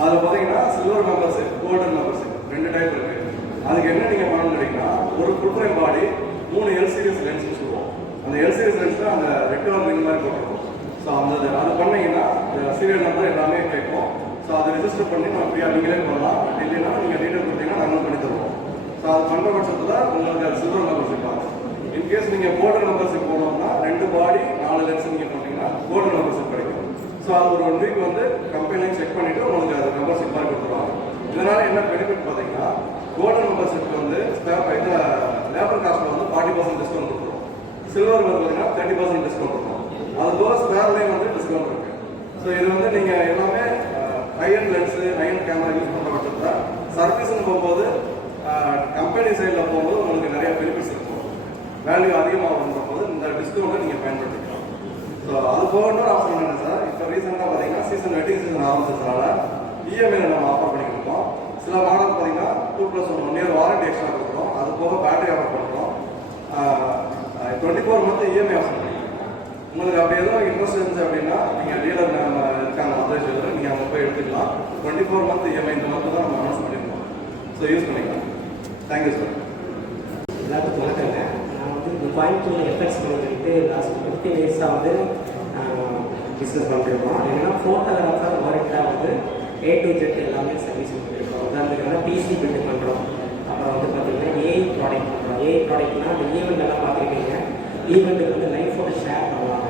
அதில் பார்த்தீங்கன்னா silver membership, golden membership 2 type இருக்குது. அதுக்கு என்ன நீங்கள் பண்ணணும்னு கேட்டிங்கன்னா, ஒரு full time body 3 L series லென்ஸ்னு சொல்லுவோம். அந்த எல் சீரிஸ் லென்ஸில் அந்த ரெக்டார் ரிங் மாதிரி போட்டுருக்கோம். ஸோ அது பண்ணிங்கன்னா சீரியல் நம்பர் எல்லாமே கேட்கும். ஸோ அதை ரெஜிஸ்டர் பண்ணி நம்ம ஃப்ரீயாக நீங்களே பண்ணலாம். இல்லைன்னா நீங்கள் டீட்டெயில் கொடுத்தீங்கன்னா நாங்களும் பண்ணி தருவோம். ஸோ அது பண்ணுற பட்சத்தில் உங்களுக்கு அது சில்வர் மெம்பர்ஷிப் ஆகும். இன்கேஸ் நீங்கள் கோல்டன் மெம்பர்ஷிப் போனோம்னா 2 பாடி 4 லென்ஸ் நீங்கள் பண்ணிங்கன்னா கோல்டன் மெம்பர்ஷிப் கிடைக்கும். ஸோ அது ஒரு 1 வீக் வந்து கம்பெனிலையும் செக் பண்ணிவிட்டு உங்களுக்கு அது மெம்பர்ஷிப் மாதிரி கொடுத்துருவாங்க. இதனால் என்ன பெனிஃபிட் பார்த்தீங்கன்னா, கோல்டன் மெம்பர்ஷிப் வந்து லேபர் காஸ்ட்டில் வந்து 40% டிஸ்கவுண்ட் கொடுத்துருவோம். சில்வர் வந்து பார்த்தீங்கன்னா 30% டிஸ்கவுண்ட் கொடுத்துருவோம். அது போக ஸ்பேர்லேயும் வந்து டிஸ்கவுண்ட் இருக்குது. ஸோ இது வந்து நீங்கள் எல்லாமே higher lens, higher camera use பண்ணுற பட்சத்தில் சர்வீஸ்னு போகும்போது கம்பெனி சைடில் போகும்போது உங்களுக்கு நிறைய பெனிஃபிட்ஸ் இருக்கும். வேல்யூ அதிகமாக போது இந்த டிஸ்கவுண்ட்டை நீங்கள் பயன்படுத்திக்கலாம். ஸோ அது போக இன்னொரு ஆப்ஷன் என்ன சார், இப்போ ரீசெண்டாக பார்த்தீங்கன்னா வெட்டிங் சீசன் ஆரம்பிச்சதுனால இஎம்ஐயில் நம்ம ஆஃபர் பண்ணிக்கிருக்கோம். சில மாடல் பார்த்தீங்கன்னா 2+1 1 இயர் வாரண்டி எக்ஸ்ட்ரா கொடுக்குறோம். அது போக பேட்டரி ஆஃபர் பண்ணுறோம். 24 மந்த் இஎம்ஐ ஆஃபர் பண்ணிக்கிறோம். உங்களுக்கு அப்படி எதுவும் இன்ட்ரெஸ்ட் இருந்துச்சு அப்படின்னா நீங்கள் டீலர் இருக்காங்க மதுரை டீலர், நீங்கள் அவங்க போய் எடுத்துக்கலாம். 24 மந்த் இஎம்ஐ இந்த மந்த் தான் நம்ம அனௌன்ஸ் பண்ணியிருக்கோம். ஸோ யூஸ் பண்ணிக்கலாம். Thank you sir. எல்லாத்துக்கும் வணக்கங்க. நான் வந்து இந்த கோயம்புத்தூர் எஃபெக்ட்ஸ் பண்ணிட்டு லாஸ்ட் 15 இயர்ஸாக வந்து பிஸ்னஸ் பண்ணிருக்கோம். என்னென்னா ஃபோட்டோகிராஃபர் ஓரியண்டாக வந்து A to Z எல்லாமே சர்வீஸ் பண்ணிருக்கோம். உதாரணத்துக்கு பிசி பில்டு பண்ணுறோம். அப்புறம் வந்து பார்த்தீங்கன்னா ஏஐ ப்ராடக்ட் பண்ணுறோம். ஏஐ ப்ராடக்ட்னா அந்த ஈவெண்ட் எல்லாம் பார்த்துருக்கீங்க. ஈவெண்ட்டுக்கு வந்து லைவ் ஃபோட்டோ ஷேர் பண்ணுவாங்க.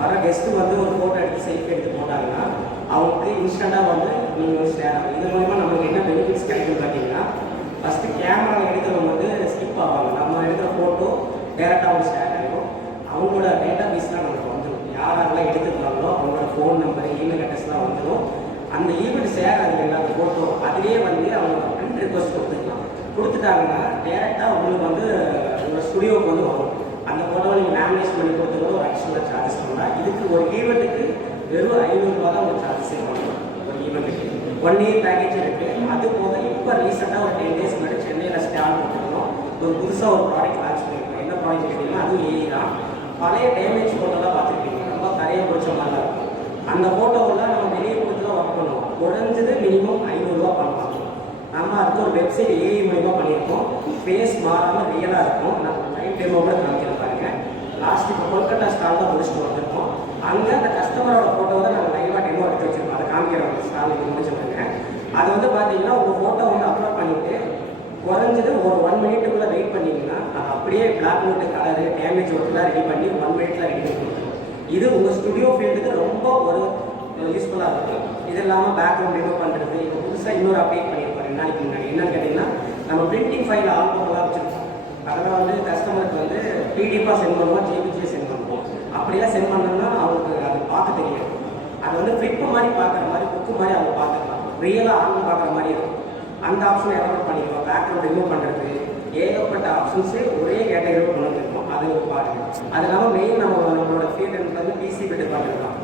வர கெஸ்ட்டு வந்து ஒரு ஃபோட்டோ எடுத்து செல்ஃபி எடுத்து போட்டாங்கன்னா அவங்களுக்கு இன்ஸ்டண்ட்டாக வந்து நீங்கள் ஷேர் ஆகும். இது மூலிமா நம்மளுக்கு என்ன பெனிஃபிட்ஸ் கிடைக்குன்னு பார்த்தீங்கன்னா, ஃபஸ்ட்டு கேமரா எடுக்கிறவங்க வந்து ஸ்கிப் ஆவாங்க. நம்ம எடுக்கிற ஃபோட்டோ டேரெக்டாக அவங்க ஷேர் ஆகிடும். அவங்களோட டேட்டா பேஸ்லாம் நமக்கு வந்துடும். யாரெல்லாம் எடுத்துக்கிறாங்களோ அவங்களோட ஃபோன் நம்பர், இமெயில் அட்ரஸ்லாம் வந்துடும். அந்த ஈவெண்ட் ஷேர் ஆகுதுங்களா அந்த ஃபோட்டோ, அதுலேயே வந்து அவங்க ஃப்ரெண்ட் ரிக்வஸ்ட் கொடுத்துக்கலாம். கொடுத்துட்டாங்கன்னா டேரெக்டாக உங்களுக்கு வந்து உங்கள் ஸ்டுடியோவுக்கு வந்து வரும். அந்த ஃபோட்டோவை நீங்கள் லேமினேஷன் பண்ணி கொடுத்ததோட ஒரு அடிஷனல் சார்ஜஸ் பண்ணலாம். இதுக்கு ஒரு ஈவெண்ட்டுக்கு வெறும் 500 ரூபா தான் ஒரு சார்ஜஸே பண்ணலாம். ஒரு ஈவெண்ட்டுக்கு 1 இயர் பேக்கேஜ் இருக்குது. அது போக இப்போ ரீசெண்டாக ஒரு 10 டேஸ் முன்னாடி சென்னையில் ஸ்டால் கொடுத்துருக்கோம். ஒரு புதுசாக ஒரு ப்ராடக்ட் லான்ச் பண்ணியிருக்கோம். என்ன ப்ராடக்ட் கேட்டிங்கன்னா அதுவும் ஏஐ தான். பழைய டேமேஜ் ஃபோட்டோலாம் பார்த்துருக்கீங்க, ரொம்ப கரையை பிடிச்ச மாதிரி தான் இருக்கும். அந்த ஃபோட்டோவெல்லாம் நம்ம வெளியே கொடுத்து தான் ஒர்க் பண்ணுவோம். குறைஞ்சது மினிமம் 500 ரூபா பண்ணலாம். நம்ம அதுக்கு ஒரு வெப்சைட் ஏஐ மூலிமா பண்ணியிருக்கோம். ஃபேஸ் மாறாமல் ரியலாக இருக்கும். நம்ம லைவ் டெமோ கூட காமிக்கிற பாருங்க. லாஸ்ட் இப்போ கொல்கட்டா ஸ்டால் தான் முடிச்சுட்டு வந்திருக்கோம். அங்கே அந்த கஸ்டமரோட ஃபோட்டோ தான் நாங்கள் லைவாக டெமோ எடுத்து வச்சுருக்கோம். அதை காமிக்கிறோம் ஸ்டால் இது முடிச்சுருக்காங்க. அது வந்து பார்த்தீங்கன்னா உங்கள் ஃபோட்டோ வந்து அப்லோட் பண்ணிவிட்டு குறைஞ்சது ஒரு 1 மினிட்டுக்குள்ளே வெயிட் பண்ணிங்கன்னா அது அப்படியே பிளாக் நோட்டு கலரு டேமேஜ் ஒர்க்கெலாம் ரெடி பண்ணி 1 மினிட்டில் ரெடி பண்ணி கொடுத்துருவோம். இது உங்கள் ஸ்டுடியோ ஃபீல்டுக்கு ரொம்ப ஒரு யூஸ்ஃபுல்லாக இருக்கும். இது இல்லாமல் பேக்ரவுண்ட் ரிமூவ் பண்ணுறது, இப்போ புதுசாக இன்னொரு அப்டேட் பண்ணியிருப்போம் 2 நாளைக்கு முன்னாடி. என்னன்னு கேட்டிங்கன்னா, நம்ம பிரிண்டிங் ஃபைல் ஆல்பம்லாம் வச்சுருக்கோம். அதெல்லாம் வந்து கஸ்டமருக்கு வந்து பிடிஎஃபாக சென்ட் பண்ணுவோம், ஜேபிஜியை சென்ட் பண்ணுவோம். அப்படிலாம் சென்ட் பண்ணோம்னா அவங்களுக்கு அதை பார்க்க தெரியும். அது வந்து ஃப்ளிப்பு மாதிரி பார்க்குற மாதிரி, புக்கு மாதிரி அதை பார்த்துக்கலாம். ரியலாக ஆல்பம் பார்க்குற மாதிரி இருக்கும். அந்த ஆப்ஷன் எலமெண்ட் பண்ணிக்கலாம். பேக்ரவுண்ட் ரிமூவ் பண்ணுறது, ஏகப்பட்ட ஆப்ஷன்ஸு ஒரே கேட்டகரியில் கொண்டு வந்துருக்கோம். அது ஒரு பாருங்க. அது இல்லாமல் மெயின் நம்மளோட ஃபீல்டு வந்து பிசி பில்டு பண்ணிருக்கோம்.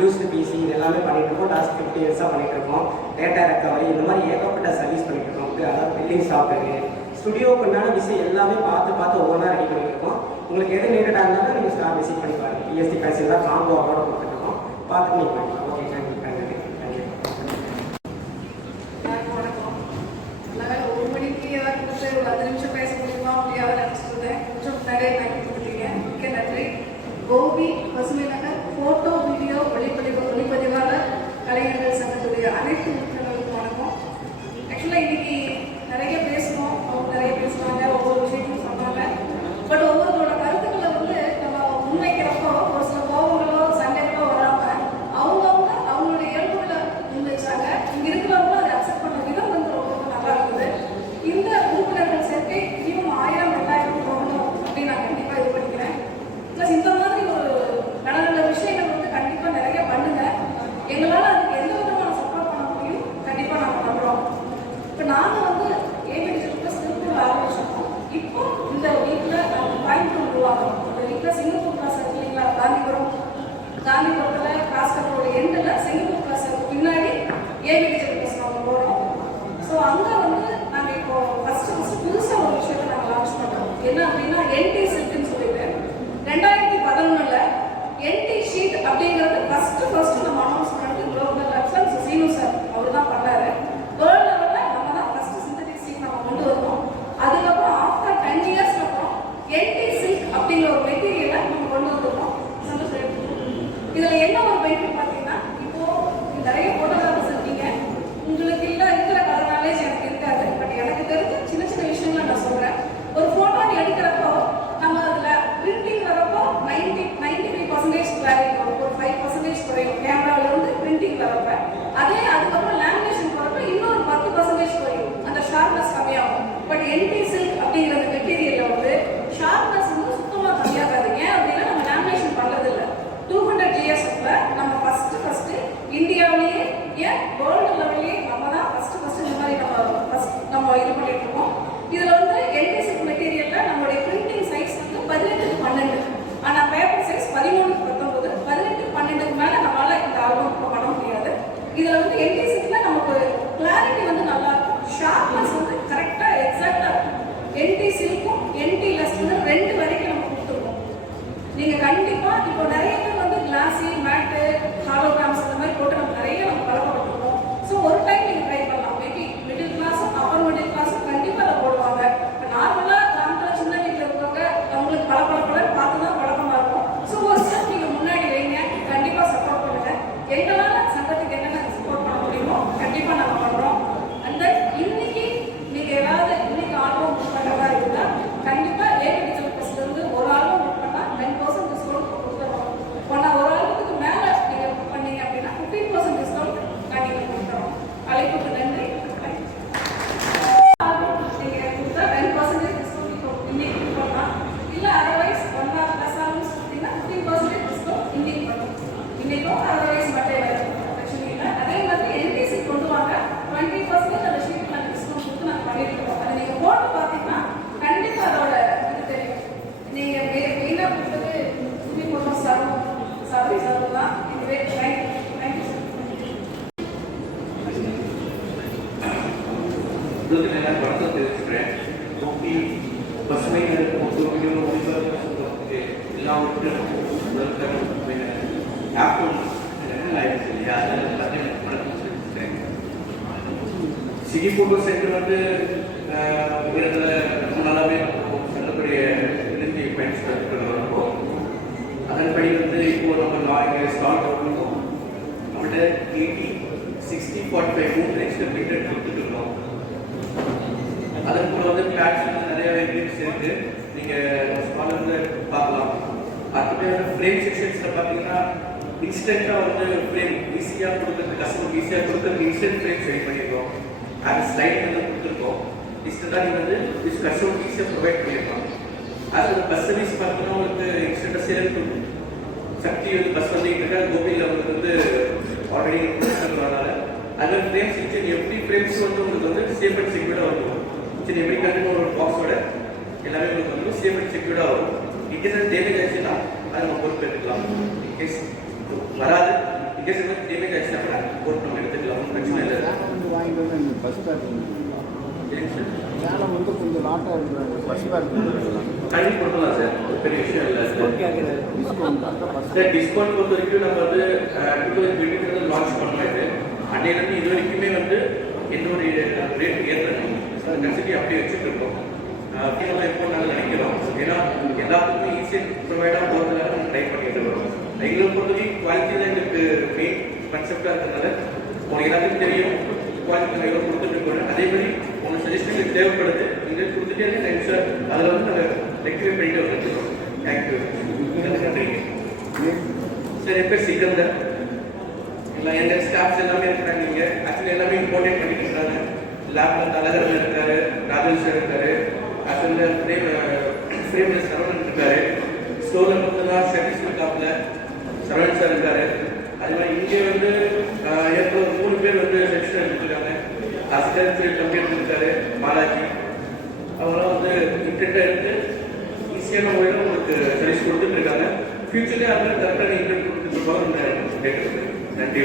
யூஸ்டு பிசி இது எல்லாமே பண்ணிட்டு இருக்கோம். லாஸ்ட் 50 இயர்ஸாக பண்ணிட்டு இருக்கோம். டேட்டா ரெக்கவரி இந்த மாதிரி ஏகப்பட்ட சர்வீஸ் பண்ணிட்டு இருக்கோம். அதாவது பில்டிங் சாஃப்ட்வேர், ஸ்டுடியோக்கு உண்டான விஷயம் எல்லாமே பார்த்து ஒவ்வொன்றா ரெடி பண்ணியிருக்கோம். உங்களுக்கு எது நீடடாக இருந்தாலும் நீங்கள் ஸ்டார் விசிட் பண்ணி பாருங்கள். பிஎஸ்டி பேசி எல்லாம் காம்போவோட கொடுத்துருக்கோம். பார்த்து நீங்கள் பண்ணலாம். Okay, thank you thank you thank you. வணக்கம். நல்ல வேலை 1 மணிக்கு ஏதாவது ஒரு 5 நிமிஷம் பேச முடியுமா முடியாத நினச்சிருந்தேன். கொஞ்சம் நிறைய டைம் கொடுத்துட்டீங்க. மிக்க நன்றி. கோபி பசுமை நகர் ஃபோட்டோ வீடியோ ஒளிப்பதிவாளர் கலைஞர்கள் சங்கத்துடைய அனைத்து உறுப்பினர்களுக்கும் வணக்கம். ஆக்சுவலாக இன்னைக்கு நிறைய பேசணும், அவங்க நிறைய பேசுனாங்க, ஒவ்வொரு விஷயத்தையும் சொன்னாங்க. பட் ஒவ்வொருத்தரோட கருத்துக்களை வந்து நம்ம முன்வைக்கிறப்போ ஒரு சில கோபங்களோ சண்டைகளோ வராமல் அவங்களுடைய இயல்புகளை முன்வைச்சாங்க. இங்கே இருக்கிறவங்களும் அதை அக்செப்ட் பண்ண விதம் வந்து ரொம்ப நல்லா இருந்தது. இந்த உறுப்பினர்கள் சேர்க்கை இன்னும் 1000 2000 போகணும் அப்படின்னு நான் கண்டிப்பாக இது பண்ணிக்கிறேன். ப்ளஸ் இந்த மாதிரி ஒரு நல்ல விஷயங்கள் வந்து கண்டிப்பாக நிறைய பண்ணுங்க. எங்களால் அதுக்கு எந்த விதமான சப்போர்ட் பண்ண முடியும் கண்டிப்பாக நாங்கள் பண்ணுறோம். இப்போ நாங்கள் வந்து ஏபிடிஜிக்கு சிங்கப்பூர் ஆரம்பிச்சிருக்கோம். இப்போ இந்த வீட்டில் நாங்கள் கோயம்புத்தூர் உருவாக்கணும். இந்த வீட்டில் சிங்கப்பூர் கிளாஸ் இருக்கு இல்லைங்களா, காந்திபுரத்தில் கிராஸ்கரோட எண்டில் சிங்கப்பூர் கிளாஸ் பின்னாடி ஏபிடிஜி கிளாஸ் நாங்கள் போகிறோம். ஸோ அங்கே வந்து நாங்கள் இப்போ ஃபஸ்ட்டு புதுசாக ஒரு விஷயத்தை நாங்கள் லான்ச் பண்ணுறோம். என்ன அப்படின்னா என்டி சில்க்னு சொல்லிட்டு 2011 என்டி ஷீட் அப்படிங்கிறது ஃபர்ஸ்ட் நம்ம அனௌன்ஸ் பண்ணிட்டு குளோபல் லெவல் சீனு சார் அவர் தான் பண்ணாரு. வேர்ல்ட் லெவலில் நம்ம தான் ஃபர்ஸ்ட் சிந்தட்டிக் ஷீட் நம்ம கொண்டு வந்தோம். அதுக்கப்புறம் ஆஃப்டர் 10 இயர்ஸ்க்கு அப்புறம் என்டி சில்க் அப்படிங்கிற ஒரு மெட்டீரியலை நம்ம கொண்டு வந்துருக்கோம். இதில் என்ன ஒரு பெனிஃபிட் பார்த்தீங்கன்னா, இப்போ நிறைய ஃபோட்டோகிராஃபர்ஸ் இருக்கீங்க, உங்களுக்கு இருக்கிற கலர் நாலேஜ் எனக்கு இருக்காது. பட் எனக்கு தெரிஞ்ச சின்ன சின்ன விஷயங்களை நான் சொல்கிறேன். ஒரு ஃபோட்டோ எடுக்கிறப்போ நம்ம அதில் பிரிண்டிங் வரப்போ 95% கிளாரிட்டி வரும், ஒரு 5% குறையும் கேமராவில் வந்து பிரிண்டிங் வரப்ப. அதே அதுக்கப்புறம் லேமினேஷன் வரப்போ இன்னொரு 10% குறையும், அந்த ஷார்ப்னஸ் கம்மியாகும். பட் என்டி சில்க் அப்படிங்கிற அந்த மெட்டீரியலில் வந்து ஷார்ப்னஸ் வந்து சுத்தமாக கம்மியாகாது. ஏன் அப்படின்னா நம்ம லேமினேஷன் பண்ணதில்லை. 200 GSFல நம்ம ஃபர்ஸ்ட் இந்தியாவிலேயே ஏன் வேர்ல்டு லெவல்லேயே நம்ம தான் ஃபர்ஸ்ட் இந்த மாதிரி நம்ம இது பண்ணிட்டு இருக்கோம். இதில் வந்து என்டி சில்க் மெட்டீரியலில் நம்மளுடைய பிரிண்டிங் சைஸ் வந்து 18x12, ஆனால் பேப்பர் சைஸ் 13x19, 18x12 மேலே நம்மளால் இந்த ஆல்பம் பண்ண முடியாது. இதில் வந்து என்டி சில்க்ல நமக்கு கிளாரிட்டி வந்து நல்லா இருக்கும், ஷார்ப்னஸ் வந்து கரெக்டாக எக்ஸாக்டாக இருக்கும். என்டி சில்க்கும் என்டி லெஸ் வந்து 2 வரைக்கும் நம்ம கொடுத்துருக்கோம். நீங்கள் கண்டிப்பாக இப்போ நிறைய பேர் வந்து கிளாஸி மேட்டு ஹாலோகிராம்ஸ் அந்த மாதிரி போட்டு நம்ம நிறைய பழக்கப்பட்டிருக்கோம். ஸோ ஒரு டைம் நீங்கள் ட்ரை பண்ணலாம். மேபி மிடில் கிளாஸும் அப்பர் மிடில் கிளாஸும் கண்டிப்பாக அதை போடுவாங்க. இப்போ நார்மலாக கிராமத்தில் சின்ன வீட்டில் இருக்கவங்க அவங்களுக்கு பழப்பழப்பட பார்த்து தான் பழக்கமாக இருக்கும். ஸோ ஒரு ஸ்டெப் நீங்கள் முன்னாடி வைங்க, கண்டிப்பாக சப்போர்ட் பண்ணுங்கள். எங்களால் சங்கத்துக்கு என்னென்ன சப்போர்ட் பண்ண முடியுமோ கண்டிப்பாக நாங்கள் பண்ணுறோம். அந்த இன்னைக்கு நீங்கள் ஏதாவது இன்னைக்கு ஆல்பம் புக் பண்ணுறதா இருந்தால் கண்டிப்பாக ஏபிடிஜிஎல் ப்ளஸ்லேருந்து ஒரு ஆல்பம் புக் பண்ணால் 10% டிஸ்கவுண்ட் கொடுத்துருவோம். ஆனால் ஒரு ஆல்பத்துக்கு மேலே நீங்கள் புக் பண்ணீங்க அப்படின்னா 15% டிஸ்கவுண்ட் நாங்கள் கொடுத்துறோம். அழைப்புக்கு நன்றி. நீங்கள் கொடுத்தா 10% டிஸ்கவுண்ட் இப்போ இன்னைக்கு புக் பண்ணலாம். இல்லை அதர்வைஸ் 1 hour ப்ளஸ் ஆல்பம்ஸ் கொடுத்தீங்கன்னா 15% டிஸ்கவுண்ட் இன்னைக்கு பண்ணுவோம். இன்னைக்கும் அதர்வைஸ் மட்டும் பிரச்சனை இல்லை. அதே மாதிரி என்டிசி கொண்டு வாங்க, 20% அந்த ஷீட் நாங்கள் டிஸ்கவுண்ட் கொடுத்து நாங்கள் பண்ணிட்டு இருக்கோம். அதை நீங்கள் போட்டு பார்த்தீங்கன்னா கண்டிப்பாக அதோட இது தெரியும். நீங்கள் மெயினாக கொடுத்தது சுமி போட்டோம் சர்வ் தான். இதுவே தேங்க்யூ சார். உங்களுக்கு நான் வணக்கம் தெரிவிச்சுக்கிறேன். கோபி பசுமை எல்லா சிகி போட்டோ சென்டர் வந்து நல்லாவே நல்லபடிய இணைந்து பயன்படுத்தி வரப்போம். அதன்படி வந்து இப்போ நம்ம இங்கே ஸ்டார்ட் பண்ணுவோம். நம்மள்கிட்ட 80, 60, 45 3 ரேஞ்சில் பிரிண்டட் கொடுத்துட்டு இருக்கோம். அதன் கூட வந்து பேட்ச் வந்து நிறைய வேரியன்ஸ் இருக்கு, நீங்கள் ஸ்காலரில் பார்க்கலாம். அடுத்த ஃப்ரேம் செக்ஷன்ஸில் பார்த்தீங்கன்னா இன்ஸ்டண்ட்டாக வந்து ஃப்ரேம் ஈஸியாக கொடுக்குறது, கஸ்டமருக்கு ஈஸியாக கொடுக்குறது இன்ஸ்டன்ட் ஃப்ரேம் ரெடி பண்ணியிருக்கோம். அது ஸ்லைட் வந்து கொடுத்துருக்கோம். இன்ஸ்டண்ட்டாக நீங்கள் வந்து கஸ்டமருக்கு ஈஸியாக ப்ரொவைட் பண்ணியிருக்கோம். அது பஸ் சர்வீஸ் பார்த்தீங்கன்னா உங்களுக்கு இன்ஸ்டண்ட்டாக சேலம் சக்தி வந்து பஸ் வந்துகிட்டு இருக்கா. கோபியில் உங்களுக்கு வந்து ஆல்ரெடி வரனால அந்த ஃப்ரேம்ஸ் கிச்சன் எவ்ரி ஃப்ரேம்ஸ் வந்து உங்களுக்கு வந்து சேஃப் அண்ட் செக்யூர்டாக வந்துடும். கிச்சன் எவ்ரி கண்ட்ரி ஒரு பாக்ஸோட எல்லாமே உங்களுக்கு வந்து சேஃப் அண்ட் செக்யூர்டாக வரும். இன்கேஸ் டேமேஜ் ஆச்சுன்னா அதை நம்ம பொறுப்பு எடுத்துக்கலாம். இன்கேஸ் வராது, இன்கேஸ் டேமேஜ் ஆச்சுன்னா கூட பொறுப்பு நம்ம எடுத்துக்கலாம், ஒன்றும் பிரச்சனை இல்லை. சேலம் வந்து கொஞ்சம் நாட்டம் பஸ் பேக் கண்டிப்பாக கொடுக்கலாம் சார், பெரிய விஷயம் இல்லை சார். டிஸ்கவுண்ட் பொறுத்த வரைக்கும் நம்ம வந்து 2020 லான்ச் பண்ணலாம். இது அன்னையிலேருந்து இது வரைக்குமே வந்து எந்த ஒரு ரேட் ஏற்றணும் சார், டென்சிட்டி அப்படியே வச்சுட்டு இருக்கோம். எப்போ நாங்கள் நினைக்கிறோம், ஏன்னா எல்லாத்துக்குமே ஈஸியாக ப்ரொவைடாக போகிறதுக்காக நம்ம ட்ரை பண்ணிட்டு இருக்கோம். எங்களை பொறுத்தவரைக்கும் குவாலிட்டி தான் எங்களுக்கு மெயின் கான்செப்டாக இருக்கிறதுனால உங்களுக்கு எல்லாத்துக்கும் தெரியும் குவாலிட்டி நாங்கள் எவ்வளோ கொடுத்துட்டு போகிறோம். அதே மாதிரி உங்கள் சஜஷன் எங்களுக்கு தேவைப்படுது, நீங்கள் கொடுத்துட்டே இருக்கேன் சார். அதில் வந்து நாங்கள் ரெக்டிஃபை பண்ணிட்டு வந்துருக்கோம். தேங்க்யூ, நன்றிங்க சார். என் பேர் சிக்கந்தர். இல்லை எங்கள் ஸ்டாஃப்ஸ் எல்லாமே இருக்கிறாங்க. இங்கே ஆக்சுவலி எல்லாமே இம்பார்ட்டன்ட் பண்ணிட்டு இருக்காங்க. லேபில் தலைவர்கள் இருக்காரு, ராஜல் சார் இருக்காரு, ஆக்சுவலில் ஃப்ரேமில் சரவணன் இருக்காரு, ஸ்டோரில் மட்டும்தான் ஸ்டாட்டிஸ்டிக் டாப்பில் சரவணன் சார் இருக்காரு. அது மாதிரி இங்கே வந்து ஏற்கனவே 3 பேர் வந்து செக்ஷன் எடுத்துருக்காங்க. அசிஸ்டன்ட் கம்ப்யூட்டர் இருக்காரு பாலாஜி. அவங்களாம் வந்து இன்டென்ட்டாக எடுத்து ஈஸியான முறையில் உங்களுக்கு சர்வீஸ் கொடுத்துட்டு இருக்காங்க. ஃபியூச்சர்லேயே அவங்க கரெக்டான இன்டென்ட் கொடுத்துட்டு இருப்பாங்க. நன்றி.